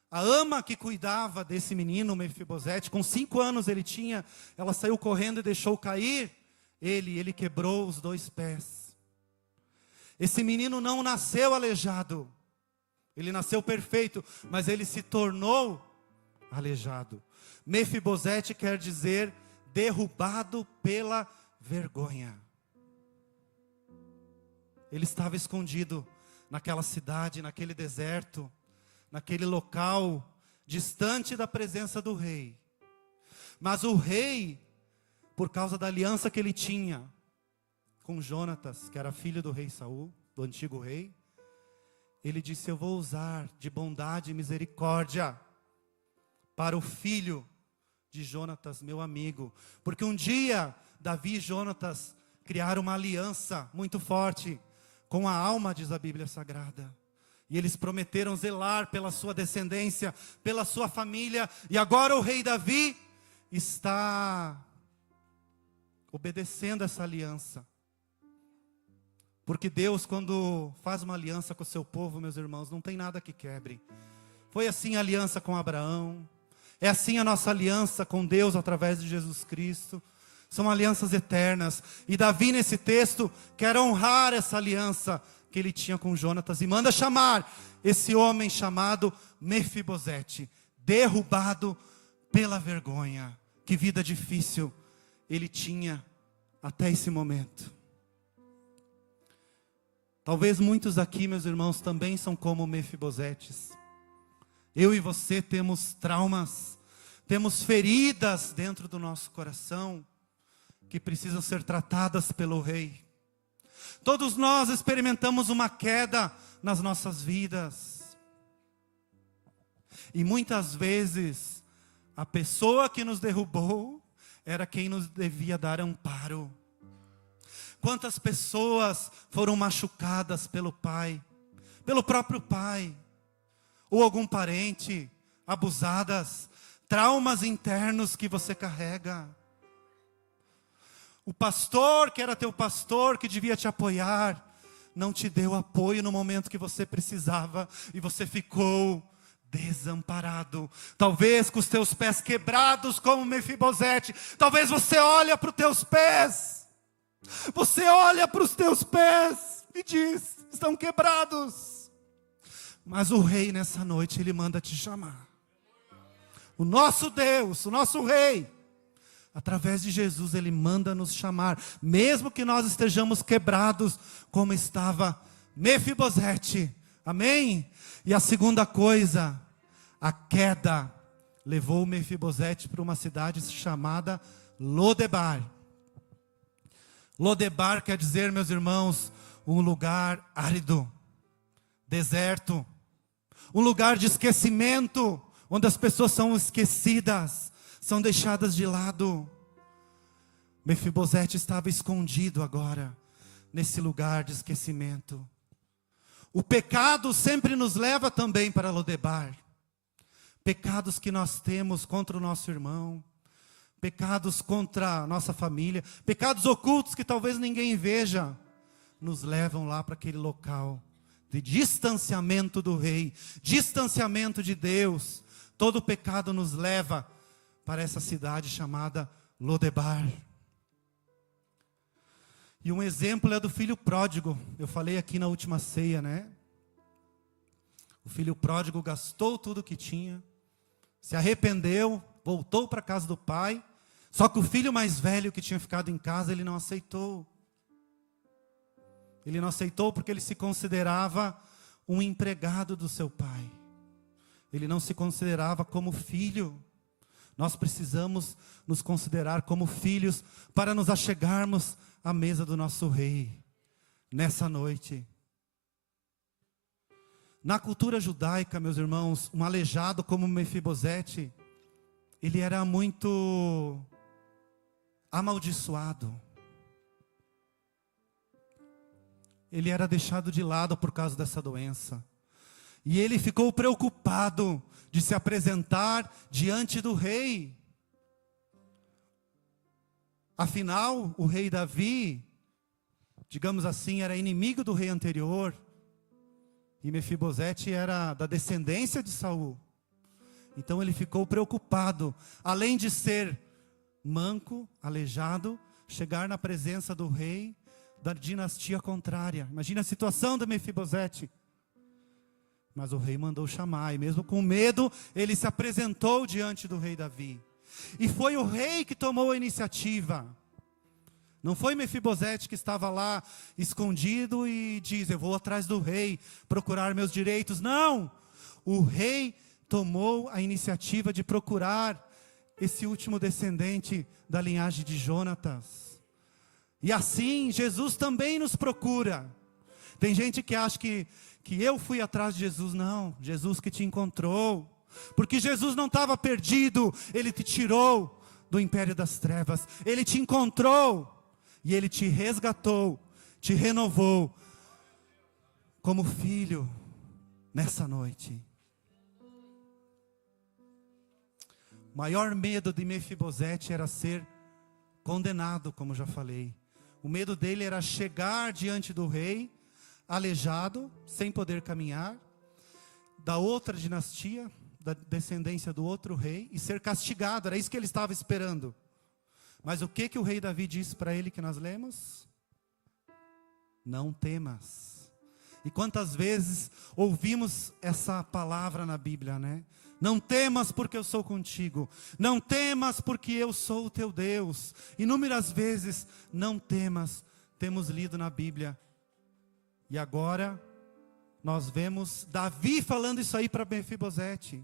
a ama que cuidava desse menino, Mefibosete, com 5 anos ele tinha, ela saiu correndo e deixou cair ele quebrou os 2 pés. Esse menino não nasceu aleijado, ele nasceu perfeito, mas ele se tornou aleijado. Mefibosete quer dizer derrubado pela vergonha. Ele estava escondido naquela cidade, naquele deserto, naquele local distante da presença do rei. Mas o rei, por causa da aliança que ele tinha com Jonatas, que era filho do rei Saul, do antigo rei, ele disse: eu vou usar de bondade e misericórdia para o filho de Jonatas, meu amigo. Porque um dia Davi e Jonatas criaram uma aliança muito forte com a alma, diz a Bíblia Sagrada. E eles prometeram zelar pela sua descendência, pela sua família. E agora o rei Davi está obedecendo essa aliança. Porque Deus, quando faz uma aliança com o seu povo, meus irmãos, não tem nada que quebre. Foi assim a aliança com Abraão. É assim a nossa aliança com Deus através de Jesus Cristo. São alianças eternas. E Davi, nesse texto, quer honrar essa aliança que ele tinha com Jonatas. E manda chamar esse homem chamado Mefibosete, derrubado pela vergonha. Que vida difícil ele tinha até esse momento. Talvez muitos aqui, meus irmãos, também são como Mefibosetes. Eu e você temos traumas, temos feridas dentro do nosso coração, que precisam ser tratadas pelo rei. Todos nós experimentamos uma queda nas nossas vidas. E muitas vezes, a pessoa que nos derrubou era quem nos devia dar amparo. Quantas pessoas foram machucadas pelo pai, pelo próprio pai, ou algum parente, abusadas, traumas internos que você carrega. O pastor, que era teu pastor, que devia te apoiar, não te deu apoio no momento que você precisava, e você ficou desamparado. Talvez com os teus pés quebrados como Mefibosete. Talvez você olha para os teus pés. Você olha para os teus pés e diz: estão quebrados. Mas o rei nessa noite, ele manda te chamar. O nosso Deus, o nosso rei, através de Jesus, ele manda nos chamar, mesmo que nós estejamos quebrados, como estava Mefibosete. Amém? E a segunda coisa, a queda levou Mefibosete para uma cidade chamada Lodebar. Lodebar quer dizer, meus irmãos, um lugar árido, deserto, um lugar de esquecimento, onde as pessoas são esquecidas, são deixadas de lado. Mefibosete estava escondido agora, nesse lugar de esquecimento. O pecado sempre nos leva também para Lodebar. Pecados que nós temos contra o nosso irmão, pecados contra a nossa família, pecados ocultos que talvez ninguém veja, nos levam lá para aquele local de distanciamento do rei, distanciamento de Deus. Todo pecado nos lva para essa cidade chamada Lodebar. E um exemplo é do filho pródigo. Eu falei aqui na última ceia, né? O filho pródigo gastou tudo que tinha, se arrependeu, voltou para a casa do pai. Só que o filho mais velho que tinha ficado em casa, ele não aceitou. Ele não aceitou porque ele se considerava um empregado do seu pai. Ele não se considerava como filho. Nós precisamos nos considerar como filhos para nos achegarmos à mesa do nosso rei nessa noite. Na cultura judaica, meus irmãos, um aleijado como Mefibosete, ele era muito amaldiçoado. Ele era deixado de lado por causa dessa doença. E ele ficou preocupado de se apresentar diante do rei. Afinal, o rei Davi, digamos assim, era inimigo do rei anterior. E Mefibosete era da descendência de Saul. Então ele ficou preocupado, além de ser manco, aleijado, chegar na presença do rei da dinastia contrária. Imagina a situação de Mefibosete. Mas o rei mandou chamar, e mesmo com medo, ele se apresentou diante do rei Davi. E foi o rei que tomou a iniciativa. Não foi Mefibosete que estava lá escondido e diz: eu vou atrás do rei procurar meus direitos. Não! O rei tomou a iniciativa de procurar esse último descendente da linhagem de Jonatas. E assim, Jesus também nos procura. Tem gente que acha que eu fui atrás de Jesus. Não, Jesus que te encontrou. Porque Jesus não estava perdido. Ele te tirou do império das trevas. Ele te encontrou. E Ele te resgatou, te renovou como filho nessa noite. O maior medo de Mefibosete era ser condenado, como já falei. O medo dele era chegar diante do rei, aleijado, sem poder caminhar, da outra dinastia, da descendência do outro rei, e ser castigado. Era isso que ele estava esperando. Mas o que o rei Davi disse para ele que nós lemos? Não temas. E quantas vezes ouvimos essa palavra na Bíblia, né? Não temas porque eu sou contigo. Não temas porque eu sou o teu Deus. Inúmeras vezes, não temas, temos lido na Bíblia. E agora, nós vemos Davi falando isso aí para Mefibosete.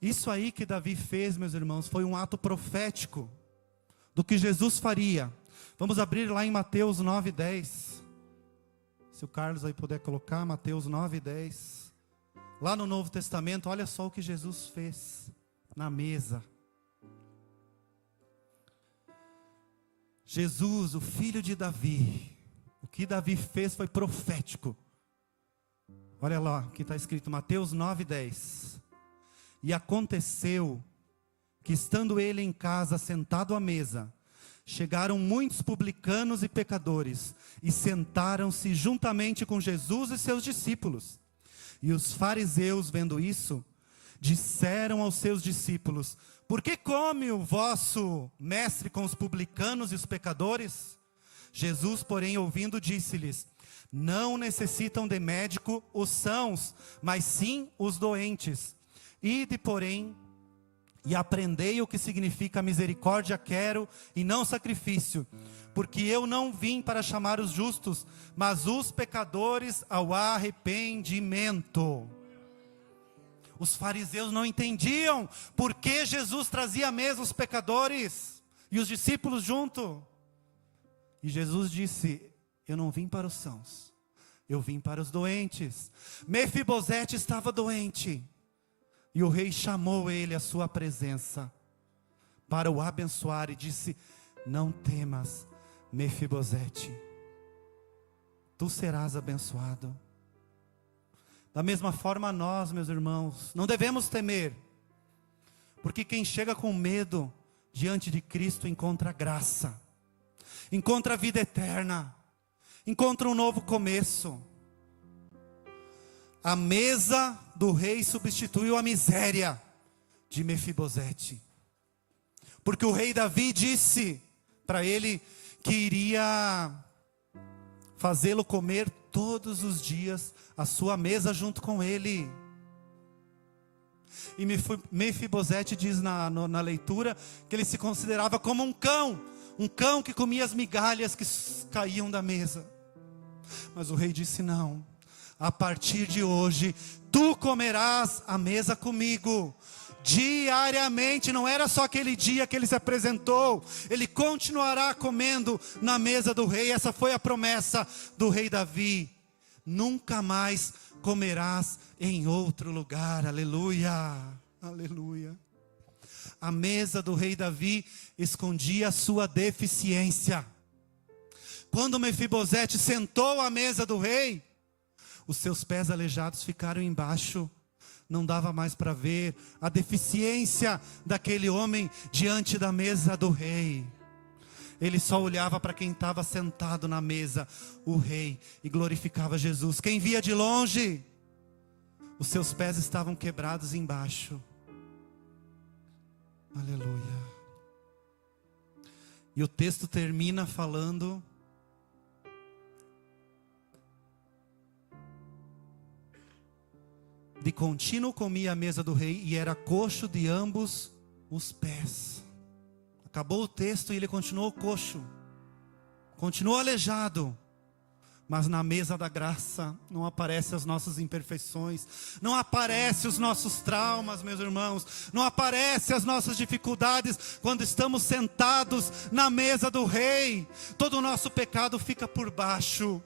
Isso aí que Davi fez, meus irmãos, foi um ato profético do que Jesus faria. Vamos abrir lá em Mateus 9:10. Se o Carlos aí puder colocar, Mateus 9:10. Lá no Novo Testamento, olha só o que Jesus fez na mesa. Jesus, o filho de Davi, o que Davi fez foi profético. Olha lá o que está escrito, Mateus 9:10. E aconteceu que, estando ele em casa, sentado à mesa, chegaram muitos publicanos e pecadores, e sentaram-se juntamente com Jesus e seus discípulos. E os fariseus, vendo isso, disseram aos seus discípulos: por que come o vosso mestre com os publicanos e os pecadores? Jesus, porém, ouvindo, disse-lhes: não necessitam de médico os sãos, mas sim os doentes. Ide, porém, e aprendei o que significa misericórdia quero e não sacrifício, porque eu não vim para chamar os justos, mas os pecadores ao arrependimento. Os fariseus não entendiam por que Jesus trazia à mesa os pecadores e os discípulos junto. E Jesus disse: eu não vim para os sãos, eu vim para os doentes. Mefibosete estava doente. E o rei chamou ele à sua presença para o abençoar e disse: não temas, Mefibosete, tu serás abençoado. Da mesma forma nós, meus irmãos, não devemos temer, porque quem chega com medo diante de Cristo encontra graça, encontra vida eterna, encontra um novo começo. A mesa do rei substituiu a miséria de Mefibosete. Porque o rei Davi disse para ele que iria fazê-lo comer todos os dias a sua mesa junto com ele. E Mefibosete diz na leitura que ele se considerava como um cão que comia as migalhas que caíam da mesa. Mas o rei disse: não. A partir de hoje, tu comerás a mesa comigo. diariamente, não era só aquele dia que ele se apresentou, ele continuará comendo na mesa do rei. Essa foi a promessa do rei Davi: nunca mais comerás em outro lugar. Aleluia, aleluia. A mesa do rei Davi escondia a sua deficiência. Quando Mefibosete sentou à mesa do rei, os seus pés aleijados ficaram embaixo. Não dava mais para ver a deficiência daquele homem diante da mesa do rei. Ele só olhava para quem estava sentado na mesa, o rei, e glorificava Jesus. Quem via de longe, os seus pés estavam quebrados embaixo. Aleluia. E o texto termina falando: de contínuo comia a mesa do rei e era coxo de ambos os pés. Acabou o texto e ele continuou coxo, continuou aleijado. Mas na mesa da graça não aparecem as nossas imperfeições, não aparecem os nossos traumas, meus irmãos, não aparecem as nossas dificuldades. Quando estamos sentados na mesa do rei, todo o nosso pecado fica por baixo.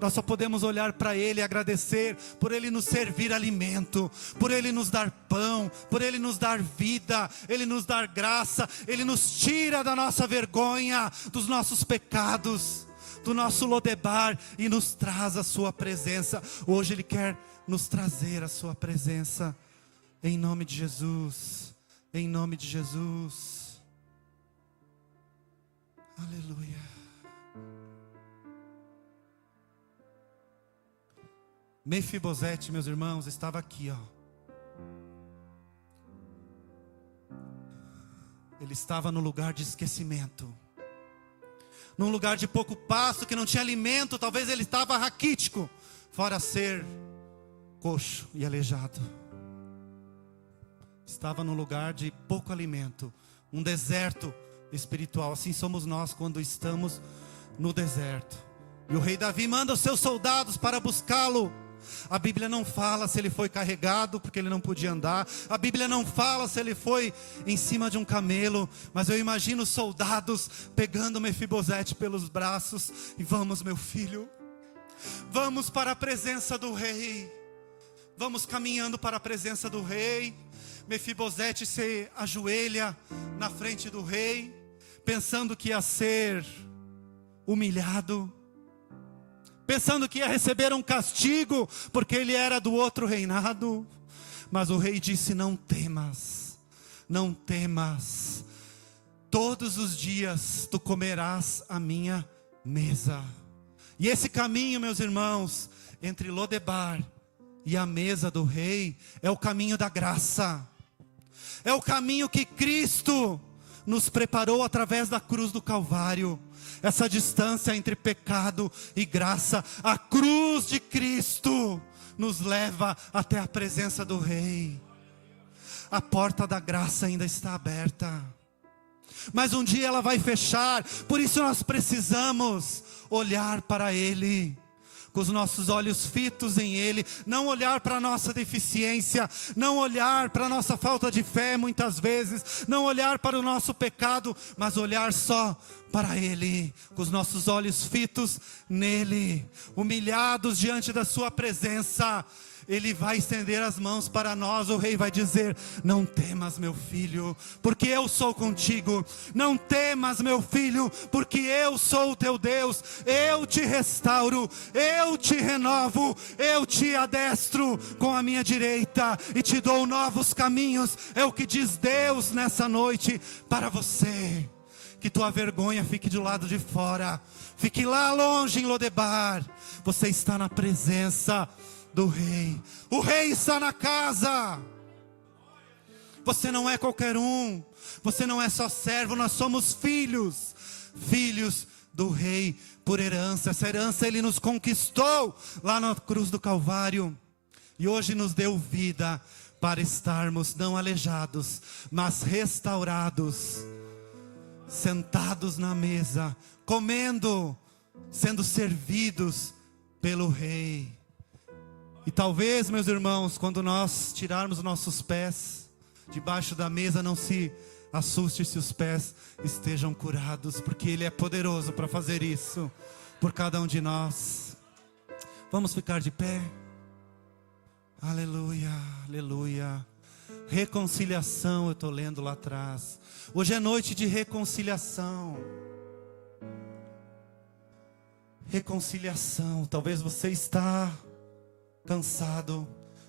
Nós só podemos olhar para Ele e agradecer por Ele nos servir alimento, por Ele nos dar pão, por Ele nos dar vida, Ele nos dar graça, Ele nos tira da nossa vergonha, dos nossos pecados, do nosso Lodebar, e nos traz a sua presença. Hoje Ele quer nos trazer a sua presença, em nome de Jesus, em nome de Jesus. Aleluia. Mefibosete, meus irmãos, estava aqui, ó. Ele estava no lugar de esquecimento, num lugar de pouco pasto, que não tinha alimento. Talvez ele estava raquítico, fora ser coxo e aleijado. Estava num lugar de pouco alimento, um deserto espiritual. Assim somos nós quando estamos no deserto. E o rei Davi manda os seus soldados para buscá-lo. A Bíblia não fala se ele foi carregado, porque ele não podia andar. A Bíblia não fala se ele foi em cima de um camelo. Mas eu imagino os soldados pegando Mefibosete pelos braços. E vamos, meu filho, vamos para a presença do rei. Vamos caminhando para a presença do rei. Mefibosete se ajoelha na frente do rei, pensando que ia ser humilhado, pensando que ia receber um castigo, porque ele era do outro reinado. Mas o rei disse: não temas, não temas. Todos os dias tu comerás a minha mesa. E esse caminho, meus irmãos, entre Lodebar e a mesa do rei, é o caminho da graça. É o caminho que Cristo nos preparou através da cruz do Calvário. Essa distância entre pecado e graça, a cruz de Cristo nos leva até a presença do Rei. A porta da graça ainda está aberta, mas um dia ela vai fechar. Por isso nós precisamos olhar para Ele, com os nossos olhos fitos em Ele, não olhar para a nossa deficiência, não olhar para a nossa falta de fé muitas vezes, não olhar para o nosso pecado, mas olhar só para Ele, com os nossos olhos fitos nele, humilhados diante da sua presença. Ele vai estender as mãos para nós. O rei vai dizer: não temas, meu filho, porque eu sou contigo. Não temas, meu filho, porque eu sou o teu Deus. Eu te restauro, eu te renovo, eu te adestro com a minha direita e te dou novos caminhos. É o que diz Deus nessa noite para você. Que tua vergonha fique do lado de fora, fique lá longe em Lodebar. Você está na presença do rei. O rei está na casa. Você não é qualquer um, você não é só servo, nós somos filhos, filhos do rei por herança. Essa herança Ele nos conquistou lá na cruz do Calvário, e hoje nos deu vida para estarmos não aleijados, mas restaurados, sentados na mesa, comendo, sendo servidos pelo rei. E talvez, meus irmãos, quando nós tirarmos nossos pés debaixo da mesa, não se assuste se os pés estejam curados, porque Ele é poderoso para fazer isso por cada um de nós. Vamos ficar de pé. Aleluia, aleluia. Reconciliação, eu estou lendo lá atrás. Hoje é noite de reconciliação. Reconciliação. Talvez você está cansado,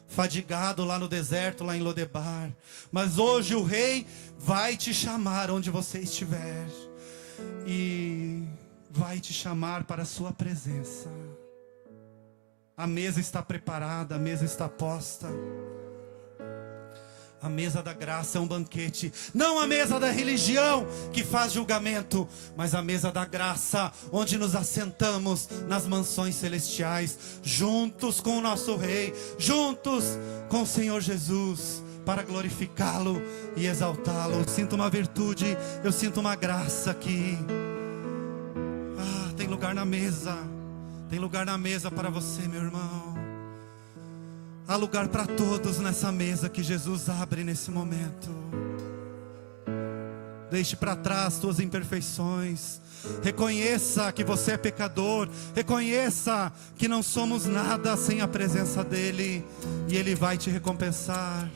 fadigado lá no deserto, lá em Lodebar. Mas hoje o Rei vai te chamar onde você estiver. E vai te chamar para a sua presença. A mesa está preparada, a mesa está posta. A mesa da graça é um banquete. Não a mesa da religião que faz julgamento, mas a mesa da graça, onde nos assentamos nas mansões celestiais, juntos com o nosso Rei, juntos com o Senhor Jesus, para glorificá-lo e exaltá-lo. Eu sinto uma virtude, eu sinto uma graça aqui. Tem lugar na mesa. Tem lugar na mesa para você, meu irmão. Há lugar para todos nessa mesa que Jesus abre nesse momento. Deixe para trás suas imperfeições. Reconheça que você é pecador. Reconheça que não somos nada sem a presença dEle. E Ele vai te recompensar.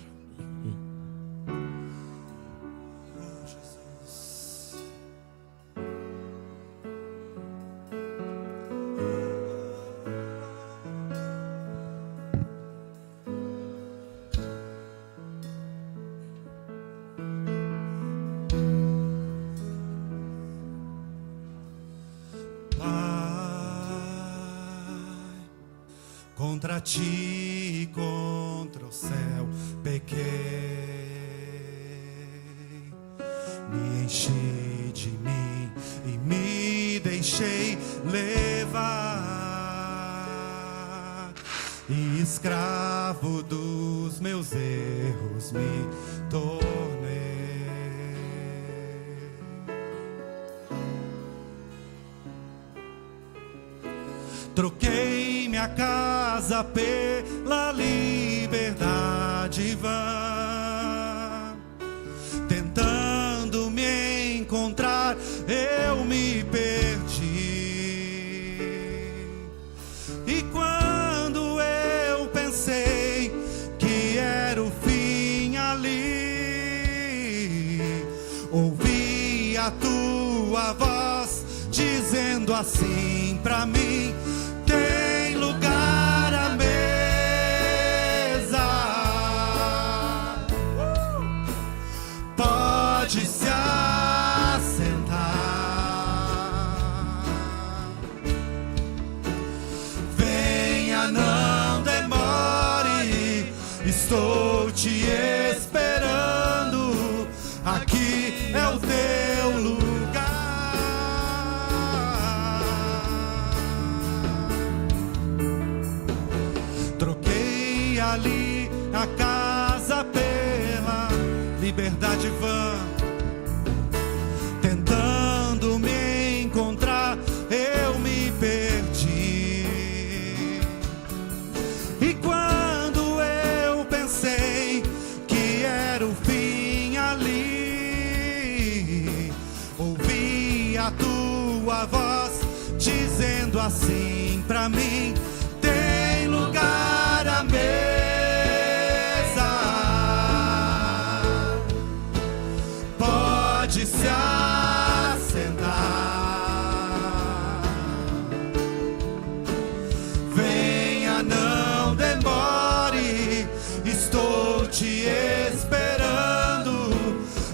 Contra ti, contra o céu, pequei, me enchi de mim e me deixei levar, e escravo dos meus erros me tornei. Troquei minha casa pela liberdade vã, tentando me encontrar, eu me perdi. E quando eu pensei que era o fim ali, ouvi a tua voz dizendo assim pra mim: tem lugar à mesa, pode se assentar, venha, não demore, estou te esperando, aqui é o teu lugar. Ali a casa pela liberdade vã, tentando me encontrar, eu me perdi. E quando eu pensei que era o fim ali, ouvi a tua voz dizendo assim pra mim: tem lugar à mesa, pode se assentar, venha, não demore, estou te esperando,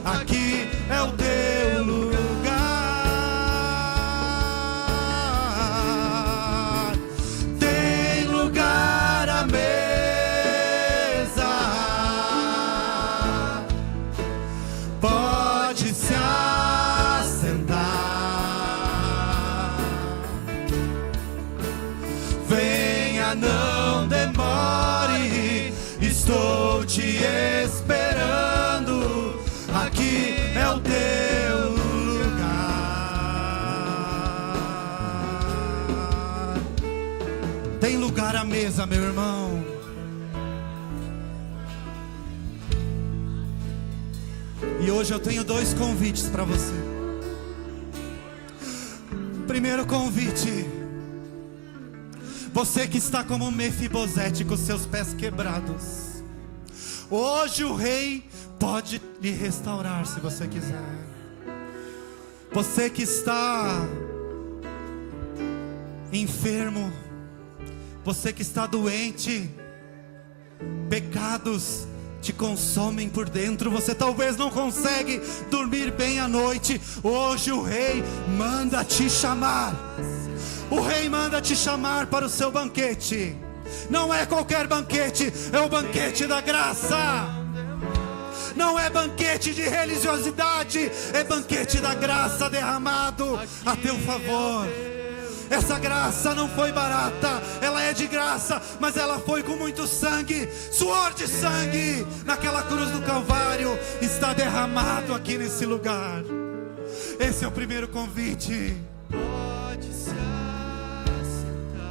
aqui é o teu lugar. Tem lugar à mesa, pode se assentar, venha, não demore, estou te esperando, aqui é o teu lugar. Tem lugar à mesa, meu irmão. Hoje eu tenho 2 convites para você. Primeiro convite: você que está como Mefibosete com seus pés quebrados, hoje o rei pode lhe restaurar se você quiser. Você que está enfermo, você que está doente, pecados te consomem por dentro, você talvez não consegue dormir bem à noite. Hoje o rei manda te chamar. O rei manda te chamar para o seu banquete. Não é qualquer banquete, é o banquete da graça. Não é banquete de religiosidade, é banquete da graça derramado a teu favor. Essa graça não foi barata, ela é de graça, mas ela foi com muito sangue, suor de sangue, naquela cruz do Calvário, está derramado aqui nesse lugar. Esse é o primeiro convite. Pode se assentar.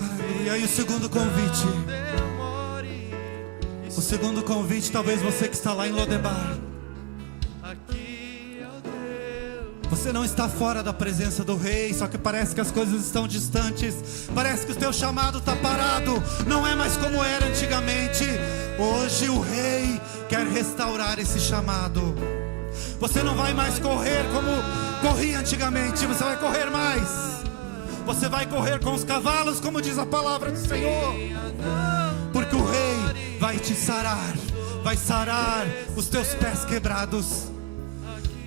Aleluia. E o segundo convite? O segundo convite, talvez você que está lá em Lodebar, você não está fora da presença do rei, só que parece que as coisas estão distantes, parece que o teu chamado está parado, não é mais como era antigamente. Hoje o rei quer restaurar esse chamado. Você não vai mais correr como corria antigamente, você vai correr mais. Você vai correr com os cavalos, como diz a palavra do Senhor, porque o rei vai te sarar, vai sarar os teus pés quebrados.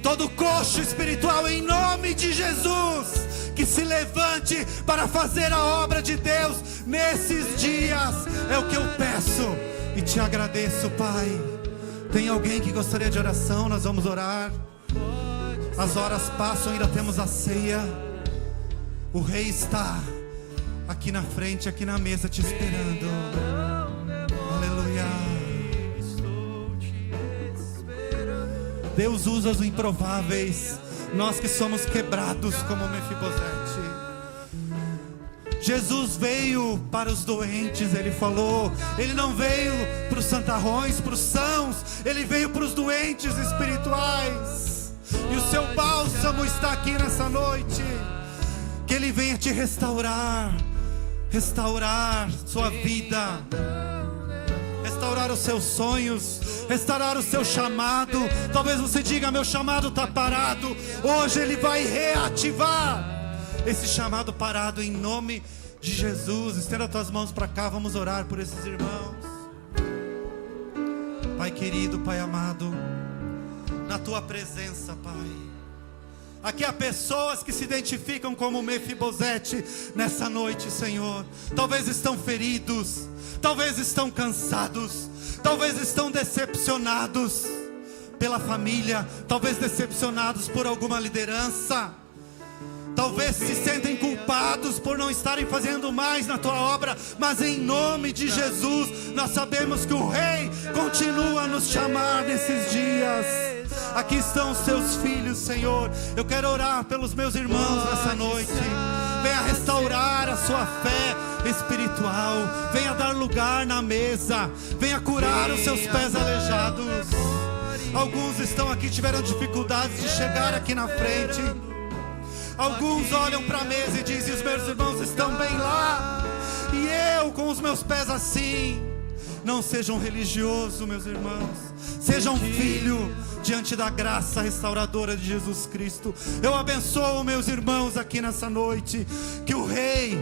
Todo coxo espiritual, em nome de Jesus, que se levante para fazer a obra de Deus nesses dias, é o que eu peço e te agradeço, Pai. Tem alguém que gostaria de oração? Nós vamos orar. As horas passam, ainda temos a ceia. O rei está aqui na frente, aqui na mesa te esperando. Aleluia. Deus usa os improváveis, nós que somos quebrados como Mefibosete. Jesus veio para os doentes, Ele falou. Ele não veio para os santarrões, para os sãos, Ele veio para os doentes espirituais. E o seu bálsamo está aqui nessa noite. Que Ele venha te restaurar, restaurar sua vida, restaurar os seus sonhos, restaurar o seu chamado. Talvez você diga: meu chamado está parado. Hoje Ele vai reativar esse chamado parado em nome de Jesus. Estenda as tuas mãos para cá, vamos orar por esses irmãos. Pai querido, Pai amado, na tua presença, Pai, aqui há pessoas que se identificam como Mefibosete nessa noite, Senhor. Talvez estão feridos, talvez estão cansados, talvez estão decepcionados pela família, talvez decepcionados por alguma liderança, talvez se sentem culpados por não estarem fazendo mais na tua obra. Mas em nome de Jesus, nós sabemos que o Rei continua a nos chamar nesses dias. Aqui estão os seus filhos, Senhor. Eu quero orar pelos meus irmãos nessa noite. Venha restaurar a sua fé espiritual, venha dar lugar na mesa, venha curar os seus pés aleijados. Alguns estão aqui, tiveram dificuldades de chegar aqui na frente. Alguns olham para a mesa e dizem: os meus irmãos estão bem lá, e eu com os meus pés assim. Não sejam religiosos, meus irmãos, sejam filho diante da graça restauradora de Jesus Cristo. Eu abençoo meus irmãos aqui nessa noite, que o Rei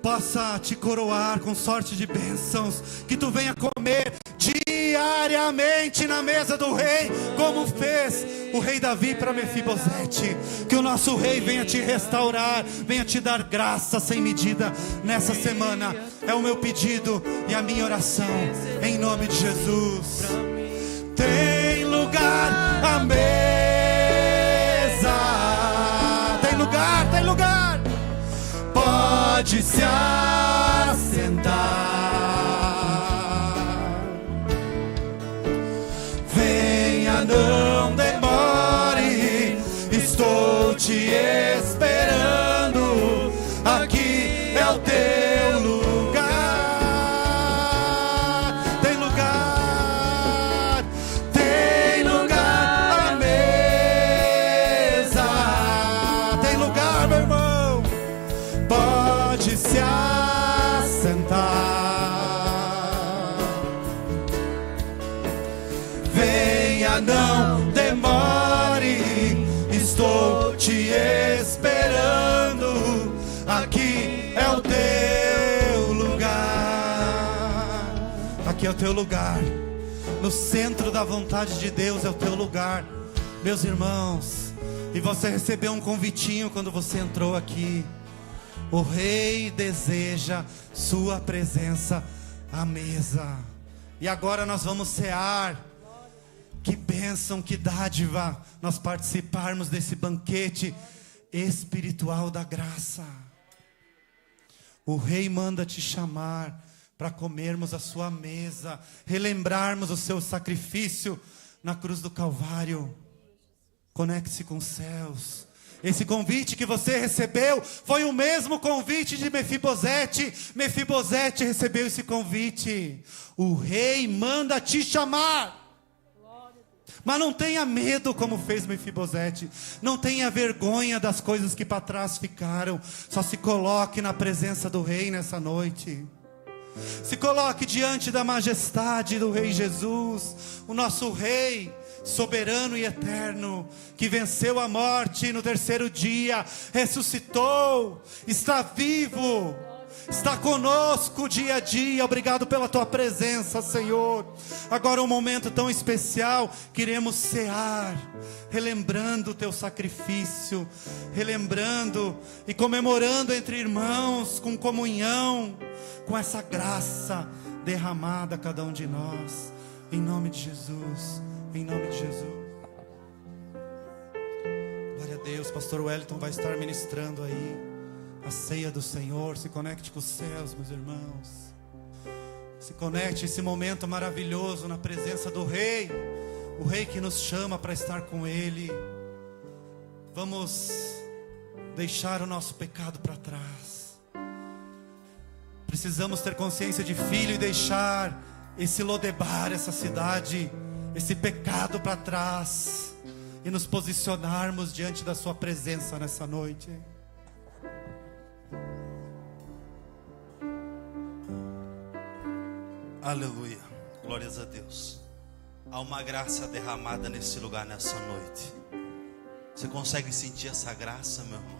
possa te coroar com sorte de bênçãos, que tu venha comer diariamente na mesa do Rei, como fez o rei Davi para Mefibosete. Que o nosso Rei venha te restaurar, venha te dar graça sem medida nessa semana. É o meu pedido e a minha oração, em nome de Jesus. Tem lugar à mesa, tem lugar, tem lugar. Pode se assentar. Venha, não demore, estou te esperando. Aqui é o teu lugar. é o teu lugar. No centro da vontade de Deus é o teu lugar, meus irmãos. E você recebeu um convitinho quando você entrou aqui. O Rei deseja sua presença à mesa. E agora nós vamos cear. Que bênção, que dádiva nós participarmos desse banquete espiritual da graça. O Rei manda te chamar para comermos a sua mesa, relembrarmos o seu sacrifício na cruz do Calvário. Conecte-se com os céus. Esse convite que você recebeu foi o mesmo convite de Mefibosete. Mefibosete recebeu esse convite. O Rei manda te chamar. Mas não tenha medo como fez Mefibosete. Não tenha vergonha das coisas que para trás ficaram. Só se coloque na presença do Rei nessa noite. Se coloque diante da majestade do Rei Jesus, o nosso Rei soberano e eterno, que venceu a morte e no terceiro dia ressuscitou, está vivo, está conosco dia a dia. Obrigado pela tua presença, Senhor. Agora um momento tão especial, queremos cear, relembrando o teu sacrifício, relembrando e comemorando entre irmãos, com comunhão, com essa graça derramada a cada um de nós, em nome de Jesus, em nome de Jesus. Glória a Deus. Pastor Wellington vai estar ministrando aí a ceia do Senhor. Se conecte com os céus, meus irmãos. Se conecte esse momento maravilhoso na presença do Rei, o Rei que nos chama para estar com Ele. Vamos deixar o nosso pecado para trás. Precisamos ter consciência de filho e deixar esse Lodebar, essa cidade, esse pecado para trás e nos posicionarmos diante da sua presença nessa noite. Aleluia, glórias a Deus. Há uma graça derramada nesse lugar nessa noite. Você consegue sentir essa graça, meu irmão?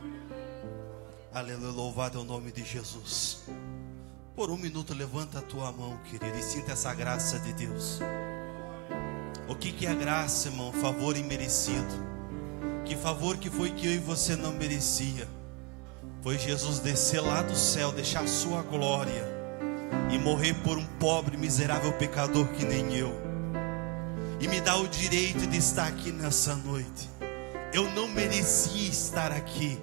Aleluia, louvado é o nome de Jesus. Por um minuto levanta a tua mão, querido, e sinta essa graça de Deus. O que é a graça, irmão? Favor imerecido. Que favor que foi que eu e você não merecia? Foi Jesus descer lá do céu, deixar a sua glória e morrer por um pobre, miserável pecador que nem eu, e me dar o direito de estar aqui nessa noite. Eu não merecia estar aqui,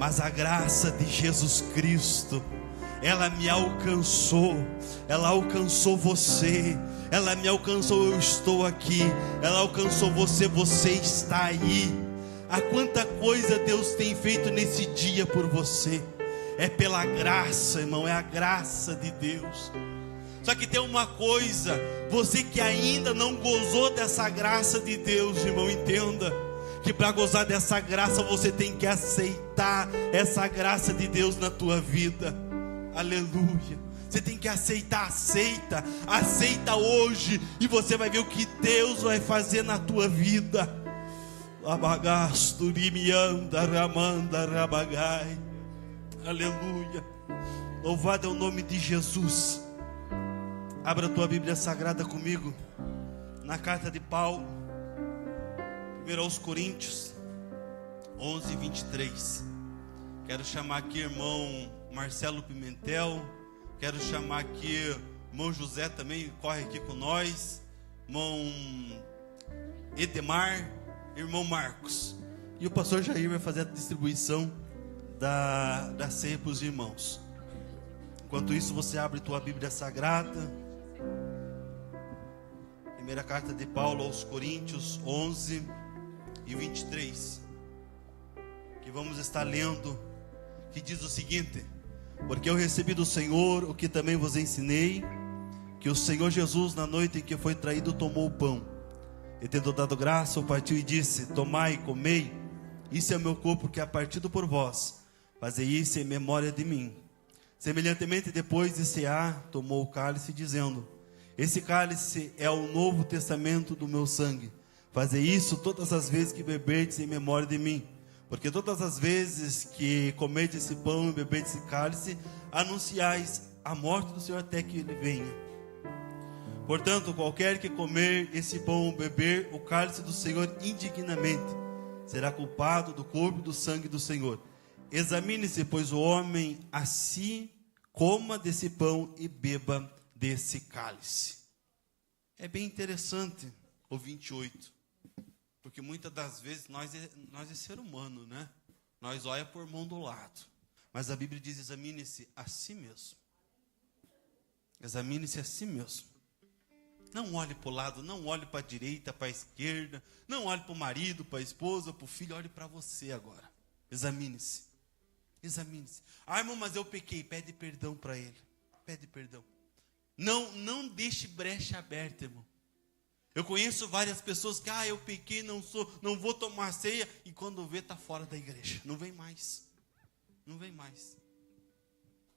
mas a graça de Jesus Cristo, ela me alcançou, ela alcançou você, ela me alcançou, eu estou aqui, ela alcançou você, você está aí. Há quanta coisa Deus tem feito nesse dia por você. É pela graça, irmão, é a graça de Deus. Só que tem uma coisa, você que ainda não gozou dessa graça de Deus, irmão, entenda que para gozar dessa graça você tem que aceitar essa graça de Deus na tua vida. Aleluia. Você tem que aceitar, aceita hoje, e você vai ver o que Deus vai fazer na tua vida. Aleluia. Louvado é o nome de Jesus. Abra a tua Bíblia Sagrada comigo na carta de Paulo, 1 aos Coríntios 11, 23. Quero chamar aqui irmão Marcelo Pimentel. Quero chamar aqui irmão José também, corre aqui com nós. Irmão Edemar, irmão Marcos. E o pastor Jair vai fazer a distribuição da ceia para os irmãos. Enquanto isso, você abre tua Bíblia Sagrada. Primeira carta de Paulo aos Coríntios 11 e 23. Que vamos estar lendo. Que diz o seguinte: porque eu recebi do Senhor o que também vos ensinei, que o Senhor Jesus, na noite em que foi traído, tomou o pão, e tendo dado graça, o partiu e disse: tomai e comei, isso é o meu corpo que é partido por vós, fazei isso em memória de mim. Semelhantemente, depois de cear, tomou o cálice, dizendo: esse cálice é o novo testamento do meu sangue, fazei isso todas as vezes que beberdes em memória de mim. Porque todas as vezes que comerdes esse pão e beberdes esse cálice, anunciais a morte do Senhor até que Ele venha. Portanto, qualquer que comer esse pão ou beber o cálice do Senhor indignamente, será culpado do corpo e do sangue do Senhor. Examine-se, pois, o homem a si, coma desse pão e beba desse cálice. É bem interessante o 28, porque muitas das vezes nós é ser humano, né? Nós olha por mão do lado, mas a Bíblia diz: examine-se a si mesmo. Examine-se a si mesmo. Não olhe para o lado, não olhe para a direita, para a esquerda, não olhe para o marido, para a esposa, para o filho, olhe para você agora. Examine-se. Examine-se. Ah, irmão, mas eu pequei. Pede perdão para ele. Pede perdão. Não deixe brecha aberta, irmão. Eu conheço várias pessoas que, eu pequei, não vou tomar ceia, e quando vê, está fora da igreja. Não vem mais. Não vem mais.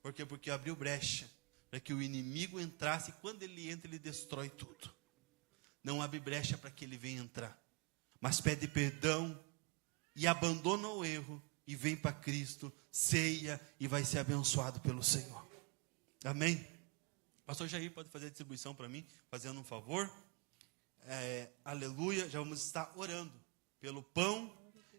Por quê? Porque abriu brecha para que o inimigo entrasse, e quando ele entra, ele destrói tudo. Não abre brecha para que ele venha entrar, mas pede perdão e abandona o erro e vem para Cristo, ceia e vai ser abençoado pelo Senhor. Amém? Pastor Jair, pode fazer a distribuição para mim, fazendo um favor? Aleluia. Já vamos estar orando pelo pão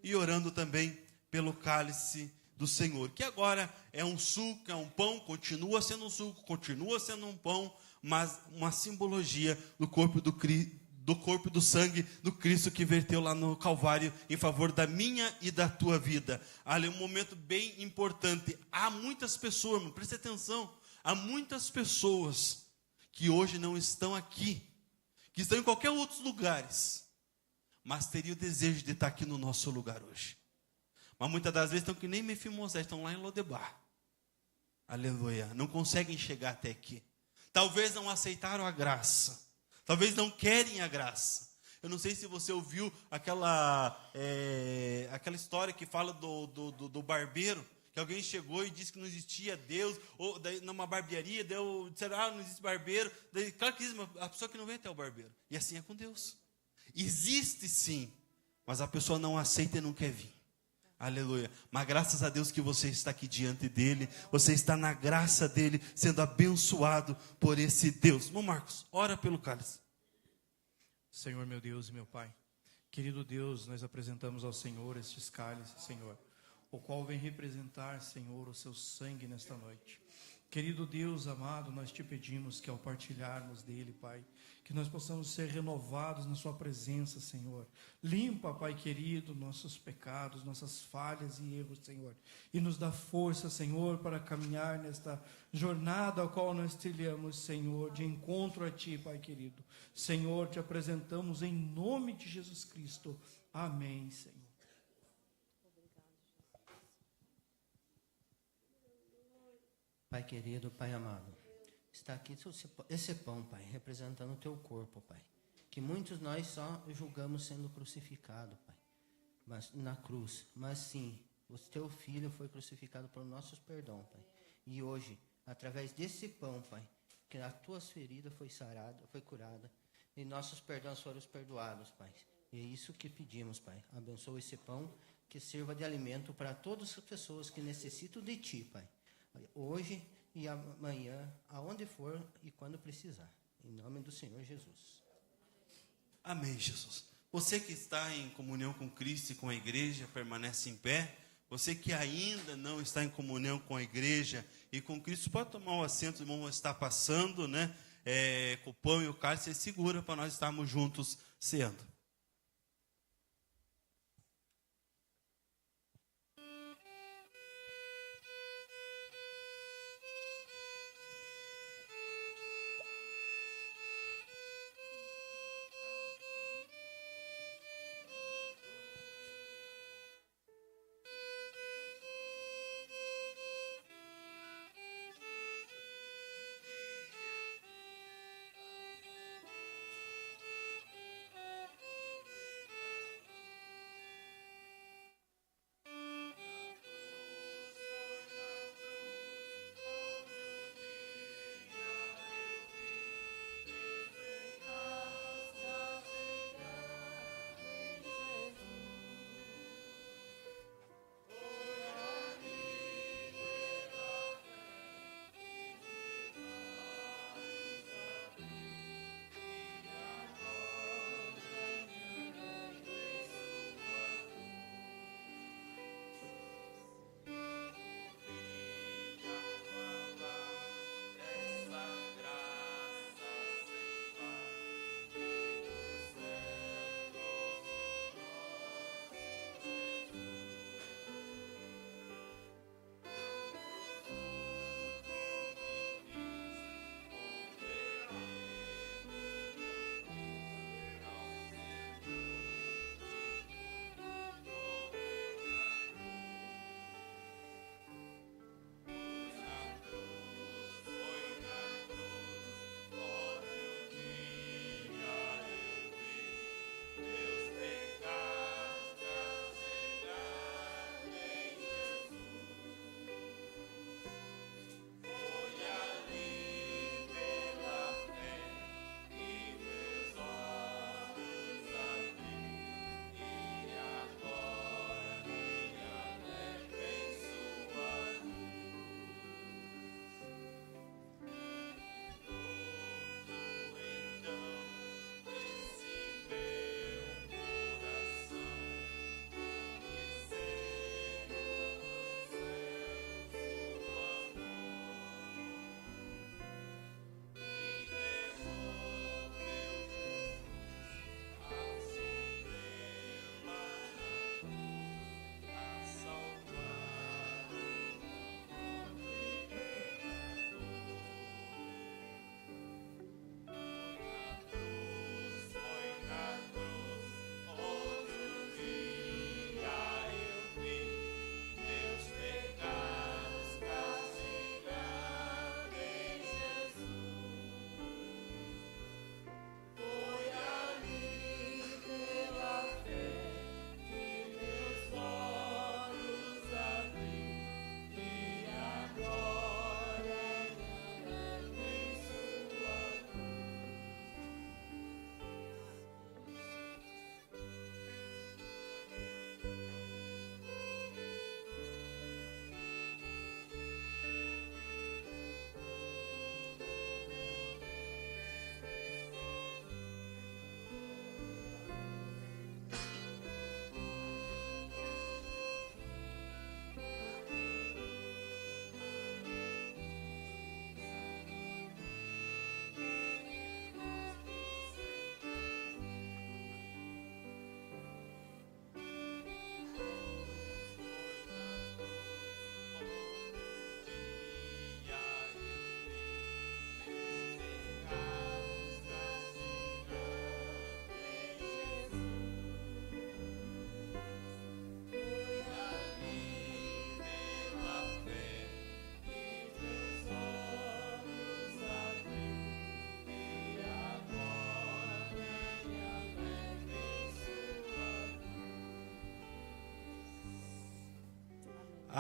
e orando também pelo cálice do Senhor, que agora é um suco, é um pão, continua sendo um suco, continua sendo um pão, mas uma simbologia do corpo e do sangue do Cristo que verteu lá no Calvário em favor da minha e da tua vida. Ali, um momento bem importante. Há muitas pessoas, irmão, preste atenção, há muitas pessoas que hoje não estão aqui, que estão em qualquer outros lugares, mas teriam o desejo de estar aqui no nosso lugar hoje. Mas muitas das vezes estão que nem Mefibosete, estão lá em Lodebar. Aleluia. Não conseguem chegar até aqui. Talvez não aceitaram a graça. Talvez não querem a graça. Eu não sei se você ouviu aquela história que fala do barbeiro, que alguém chegou e disse que não existia Deus, ou daí, numa barbearia, disseram, não existe barbeiro. Daí, claro que existe, mas a pessoa que não vem até o barbeiro. E assim é com Deus. Existe sim, mas a pessoa não aceita e não quer vir. Aleluia. Mas graças a Deus que você está aqui diante dele, você está na graça dele, sendo abençoado por esse Deus. Irmão Marcos, ora pelo cálice. Senhor, meu Deus e meu Pai, querido Deus, nós apresentamos ao Senhor estes cálices, Senhor, o qual vem representar, Senhor, o seu sangue nesta noite. Querido Deus amado, nós te pedimos que ao partilharmos dele, Pai, que nós possamos ser renovados na sua presença, Senhor. Limpa, Pai querido, nossos pecados, nossas falhas e erros, Senhor. E nos dá força, Senhor, para caminhar nesta jornada a qual nós trilhamos, Senhor, de encontro a Ti, Pai querido. Senhor, te apresentamos em nome de Jesus Cristo. Amém, Senhor. Pai querido, Pai amado, está aqui esse pão, Pai, representando o Teu corpo, Pai, que muitos nós só julgamos sendo crucificado, Pai, mas na cruz, mas sim, o Teu Filho foi crucificado por nossos perdão, Pai, e hoje, através desse pão, Pai, que as Tuas feridas foi sarada, foi curada, e nossos perdões foram perdoados, Pai, e é isso que pedimos, Pai, abençoa esse pão, que sirva de alimento para todas as pessoas que necessitam de Ti, Pai, hoje e amanhã, aonde for e quando precisar. Em nome do Senhor Jesus. Amém, Jesus. Você que está em comunhão com Cristo e com a igreja, permanece em pé. Você que ainda não está em comunhão com a igreja e com Cristo, pode tomar o assento, o irmão está passando, né? Com o pão e o cálice, segura para nós estarmos juntos ceando.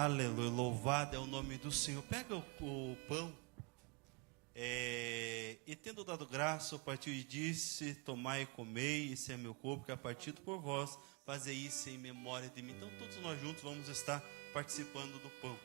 Aleluia, louvado é o nome do Senhor. Pega o pão. E tendo dado graça, o partiu e disse: tomai e comei, esse é meu corpo que é partido por vós, fazei isso em memória de mim. Então todos nós juntos vamos estar participando do pão.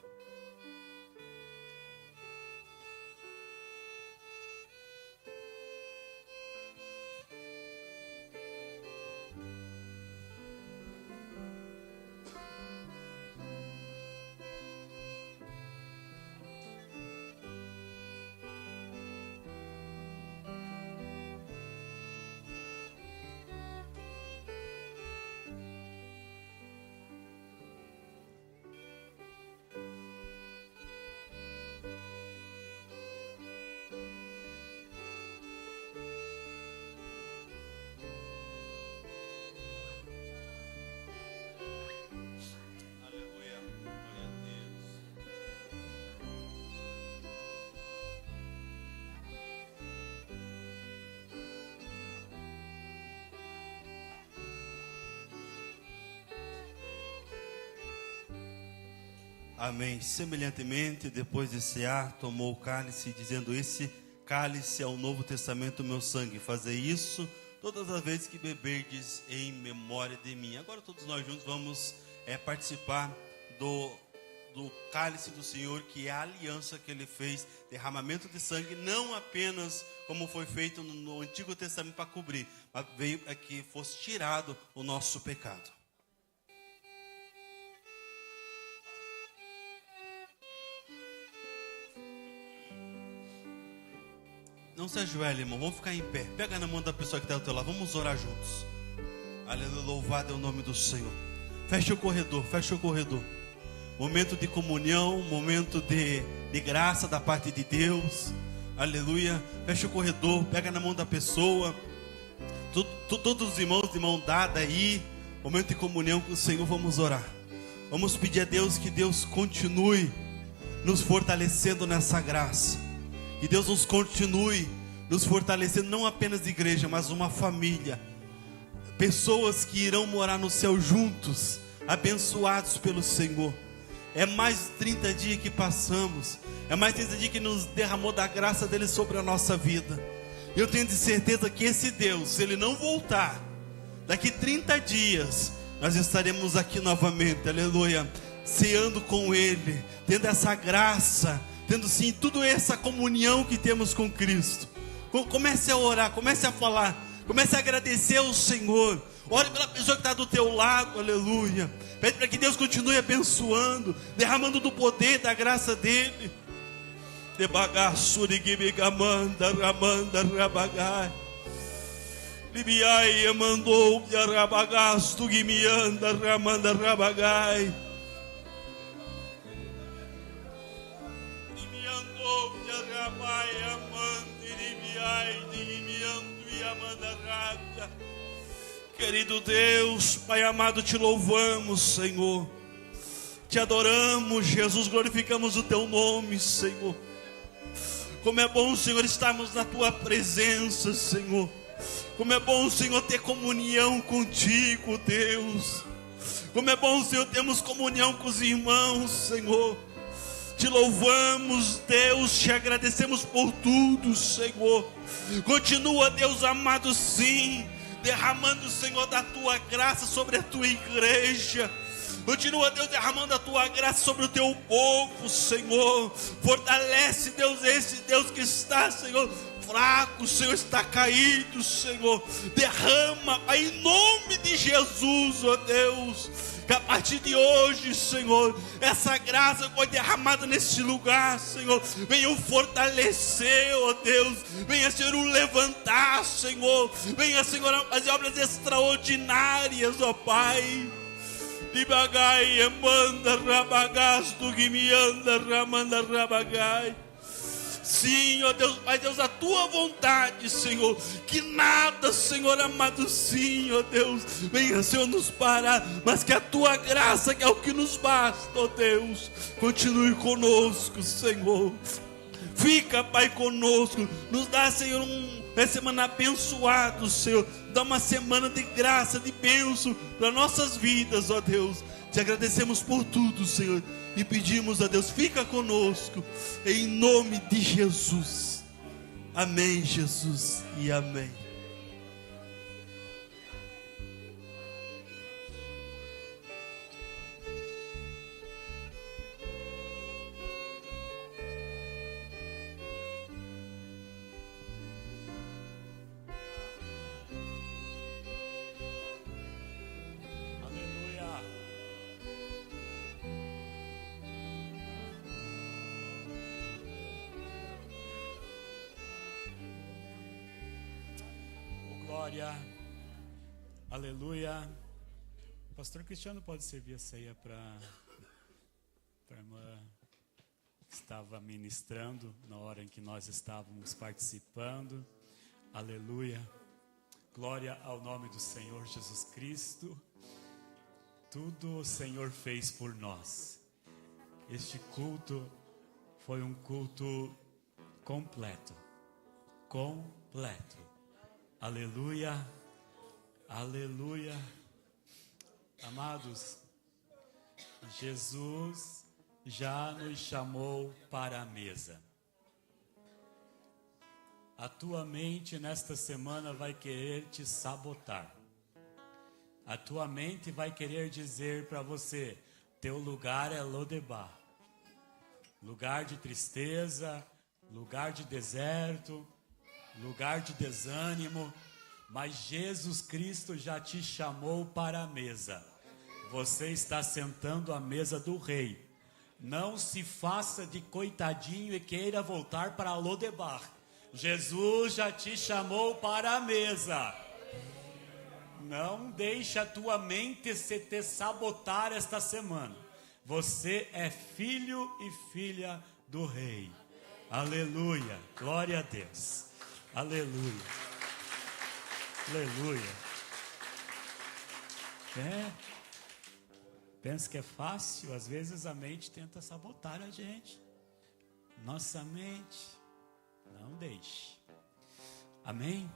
Amém. Semelhantemente, depois de cear, tomou o cálice, dizendo: esse cálice é o Novo Testamento, meu sangue. Fazei isso todas as vezes que beberdes em memória de mim. Agora todos nós juntos vamos participar do cálice do Senhor, que é a aliança que Ele fez, derramamento de sangue, não apenas como foi feito no Antigo Testamento para cobrir, mas veio para que fosse tirado o nosso pecado. Não se ajoelhe, irmão, vamos ficar em pé. Pega na mão da pessoa que está ao teu lado, vamos orar juntos. Aleluia, louvado é o nome do Senhor. Fecha o corredor, fecha o corredor. Momento de comunhão, momento de graça da parte de Deus. Aleluia, fecha o corredor, pega na mão da pessoa. Todos os irmãos de mão dada aí. Momento de comunhão com o Senhor, vamos orar. Vamos pedir a Deus que Deus continue nos fortalecendo nessa graça. Que Deus nos continue nos fortalecendo, não apenas igreja, mas uma família. Pessoas que irão morar no céu juntos, abençoados pelo Senhor. É mais de 30 dias que passamos, é mais de 30 dias que nos derramou da graça dele sobre a nossa vida. Eu tenho de certeza que esse Deus, se ele não voltar, daqui 30 dias, nós estaremos aqui novamente, aleluia, ceando com ele, tendo essa graça, tendo sim tudo essa comunhão que temos com Cristo. Comece a orar, comece a falar, comece a agradecer ao Senhor. Ore pela pessoa que está do teu lado, aleluia. Pede para que Deus continue abençoando, derramando do poder, da graça dele. Libiai mandou rabagasto guimianda ramanda rabagai. Querido Deus, Pai amado, te louvamos, Senhor. Te adoramos, Jesus, glorificamos o teu nome, Senhor. Como é bom, Senhor, estarmos na tua presença, Senhor. Como é bom, Senhor, ter comunhão contigo, Deus. Como é bom, Senhor, termos comunhão com os irmãos, Senhor. Te louvamos, Deus, te agradecemos por tudo, Senhor. Continua, Deus amado, sim, derramando, Senhor, da tua graça sobre a tua igreja. Continua, Deus, derramando a tua graça sobre o teu povo, Senhor. Fortalece, Deus, esse Deus que está, Senhor, fraco, Senhor, está caído, Senhor. Derrama, Pai, em nome de Jesus, ó Deus. Que a partir de hoje, Senhor, essa graça foi derramada nesse lugar, Senhor. Venha o fortalecer, ó Deus. Venha, Senhor, o levantar, Senhor. Venha, Senhor, fazer obras extraordinárias, ó Pai. Dibagai, manda rabagasto, guimianda, ramanda rabagai. Sim, ó Deus, Pai Deus, a tua vontade, Senhor, que nada, Senhor amado, sim, ó Deus, venha, Senhor, nos parar, mas que a tua graça, que é o que nos basta, ó Deus, continue conosco, Senhor. Fica, Pai, conosco, nos dá, Senhor, uma semana abençoada, Senhor, dá uma semana de graça, de bênção para nossas vidas, ó Deus. Te agradecemos por tudo, Senhor, e pedimos a Deus, fica conosco, em nome de Jesus. Amém, Jesus, e amém. Glória, aleluia. O pastor Cristiano pode servir a ceia para a irmã que estava ministrando na hora em que nós estávamos participando. Aleluia. Glória ao nome do Senhor Jesus Cristo. Tudo o Senhor fez por nós. Este culto foi um culto completo. Completo. Aleluia, aleluia. Amados, Jesus já nos chamou para a mesa. A tua mente nesta semana vai querer te sabotar. A tua mente vai querer dizer para você: teu lugar é Lodebar, lugar de tristeza, lugar de deserto, lugar de desânimo. Mas Jesus Cristo já te chamou para a mesa. Você está sentando à mesa do Rei. Não se faça de coitadinho e queira voltar para Lodebar. Jesus já te chamou para a mesa. Não deixe a tua mente se te sabotar esta semana. Você é filho e filha do Rei. Aleluia. Glória a Deus. Aleluia. Aleluia. Pensa que é fácil? Às vezes a mente tenta sabotar a gente. Nossa mente, não deixe. Amém?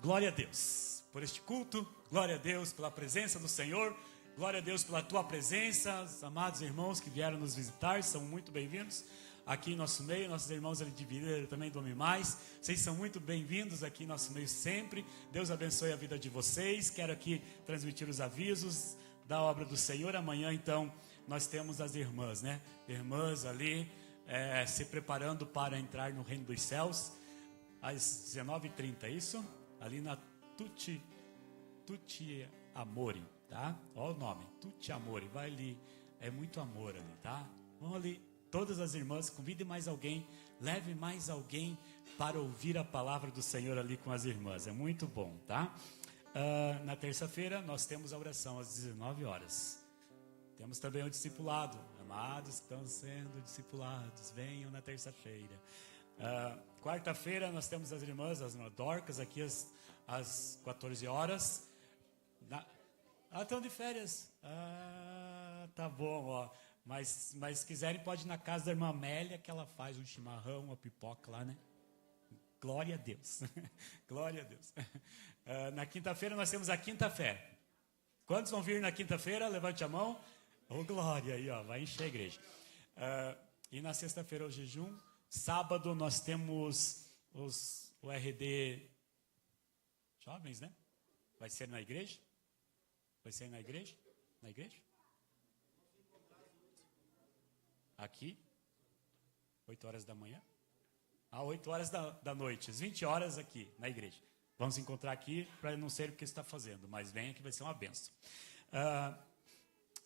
Glória a Deus por este culto. Glória a Deus pela presença do Senhor. Glória a Deus pela tua presença. Os amados irmãos que vieram nos visitar são muito bem-vindos aqui em nosso meio. Nossos irmãos ali de Videira também do Homem Mais, vocês são muito bem-vindos aqui em nosso meio sempre. Deus abençoe a vida de vocês. Quero aqui transmitir os avisos da obra do Senhor. Amanhã então nós temos as irmãs, né? Irmãs ali se preparando para entrar no reino dos céus às 19h30, isso? Ali na Tutti Amore, tá? Olha o nome, Tutti Amore, vai ali, é muito amor ali, tá? Vamos ali, todas as irmãs, convide mais alguém, leve mais alguém para ouvir a palavra do Senhor ali com as irmãs, é muito bom, tá? Na terça-feira nós temos a oração às 19 horas. Temos também o discipulado. Amados que estão sendo discipulados, venham na terça-feira. Quarta-feira nós temos as irmãs, as Dorcas, aqui às 14 horas. Estão de férias. Tá bom, ó. Mas se quiserem, pode ir na casa da irmã Amélia, que ela faz um chimarrão, uma pipoca lá, né? Glória a Deus. Glória a Deus. Na quinta-feira nós temos a quinta-fé. Quantos vão vir na quinta-feira? Levante a mão. Ô, glória aí, ó, vai encher a igreja. E na sexta-feira o jejum. Sábado nós temos o RD Jovens, né? Vai ser na igreja? Vai ser na igreja? Na igreja? Aqui? 8 horas da manhã? 8 horas da noite, às 20 horas aqui, na igreja. Vamos encontrar aqui, para não ser o que está fazendo, mas venha que vai ser uma benção.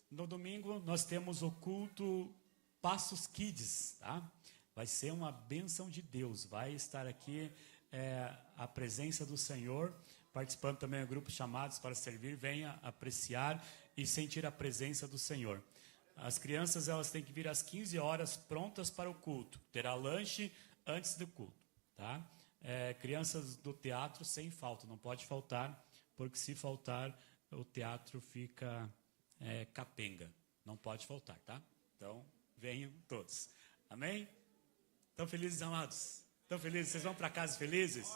No domingo, nós temos o culto Passos Kids, tá? Vai ser uma bênção de Deus. Vai estar aqui a presença do Senhor, participando também do grupo Chamados para Servir. Venha apreciar e sentir a presença do Senhor. As crianças, elas têm que vir às 15 horas prontas para o culto. Terá lanche antes do culto, tá? Crianças do teatro sem falta, não pode faltar, porque se faltar, o teatro fica capenga. Não pode faltar, tá? Então, venham todos. Amém? Estão felizes, amados? Estão felizes? Vocês vão para casa felizes?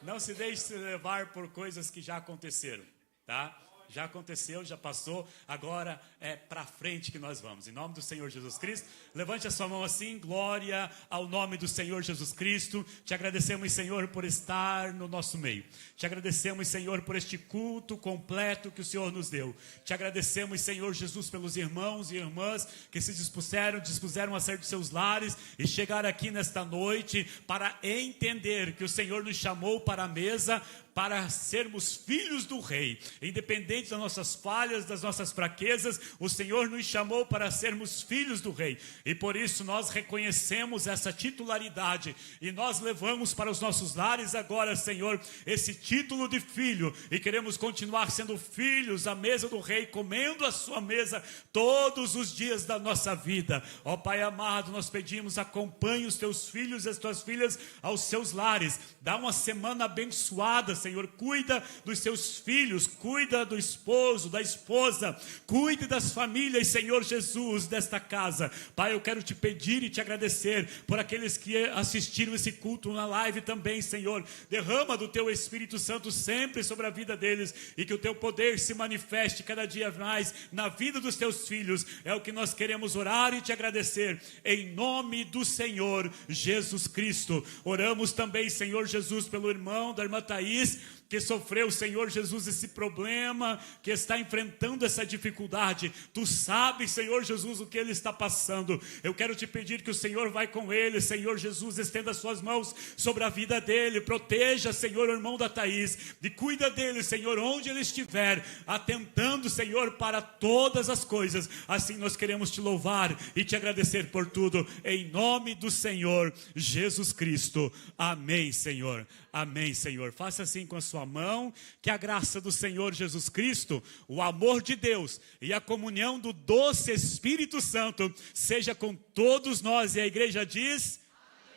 Não se deixe se levar por coisas que já aconteceram, tá? Já aconteceu, já passou, agora é para frente que nós vamos. Em nome do Senhor Jesus Cristo, levante a sua mão assim, glória ao nome do Senhor Jesus Cristo. Te agradecemos, Senhor, por estar no nosso meio. Te agradecemos, Senhor, por este culto completo que o Senhor nos deu. Te agradecemos, Senhor Jesus, pelos irmãos e irmãs que se dispuseram a sair dos seus lares e chegar aqui nesta noite para entender que o Senhor nos chamou para a mesa, para sermos filhos do Rei. Independente das nossas falhas, das nossas fraquezas, o Senhor nos chamou para sermos filhos do Rei. E por isso nós reconhecemos essa titularidade e nós levamos para os nossos lares agora, Senhor, esse título de filho. E queremos continuar sendo filhos à mesa do Rei, comendo a sua mesa todos os dias da nossa vida. Ó Pai amado, nós pedimos, acompanhe os teus filhos e as tuas filhas aos seus lares. Dá uma semana abençoada, Senhor, cuida dos seus filhos, cuida do esposo, da esposa, cuide das famílias, Senhor Jesus, desta casa. Pai, eu quero te pedir e te agradecer por aqueles que assistiram esse culto na live também, Senhor. Derrama do teu Espírito Santo sempre sobre a vida deles e que o teu poder se manifeste cada dia mais na vida dos teus filhos. É o que nós queremos orar e te agradecer em nome do Senhor Jesus Cristo. Oramos também, Senhor Jesus, pelo irmão da irmã Thaís, que sofreu, Senhor Jesus, esse problema, que está enfrentando essa dificuldade. Tu sabes, Senhor Jesus, o que ele está passando. Eu quero te pedir que o Senhor vai com ele, Senhor Jesus, estenda as suas mãos sobre a vida dele, proteja, Senhor, o irmão da Thaís, e cuida dele, Senhor, onde ele estiver, atentando, Senhor, para todas as coisas. Assim nós queremos te louvar e te agradecer por tudo, em nome do Senhor Jesus Cristo. Amém, Senhor. Amém, Senhor. Faça assim com a sua mão, que a graça do Senhor Jesus Cristo, o amor de Deus e a comunhão do doce Espírito Santo seja com todos nós. E a igreja diz: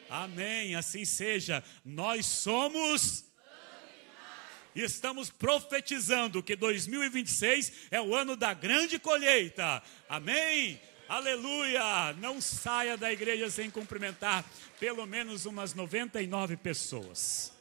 amém. Assim seja. Nós somos... E estamos profetizando que 2026 é o ano da grande colheita. Amém? Aleluia! Não saia da igreja sem cumprimentar pelo menos umas 99 pessoas.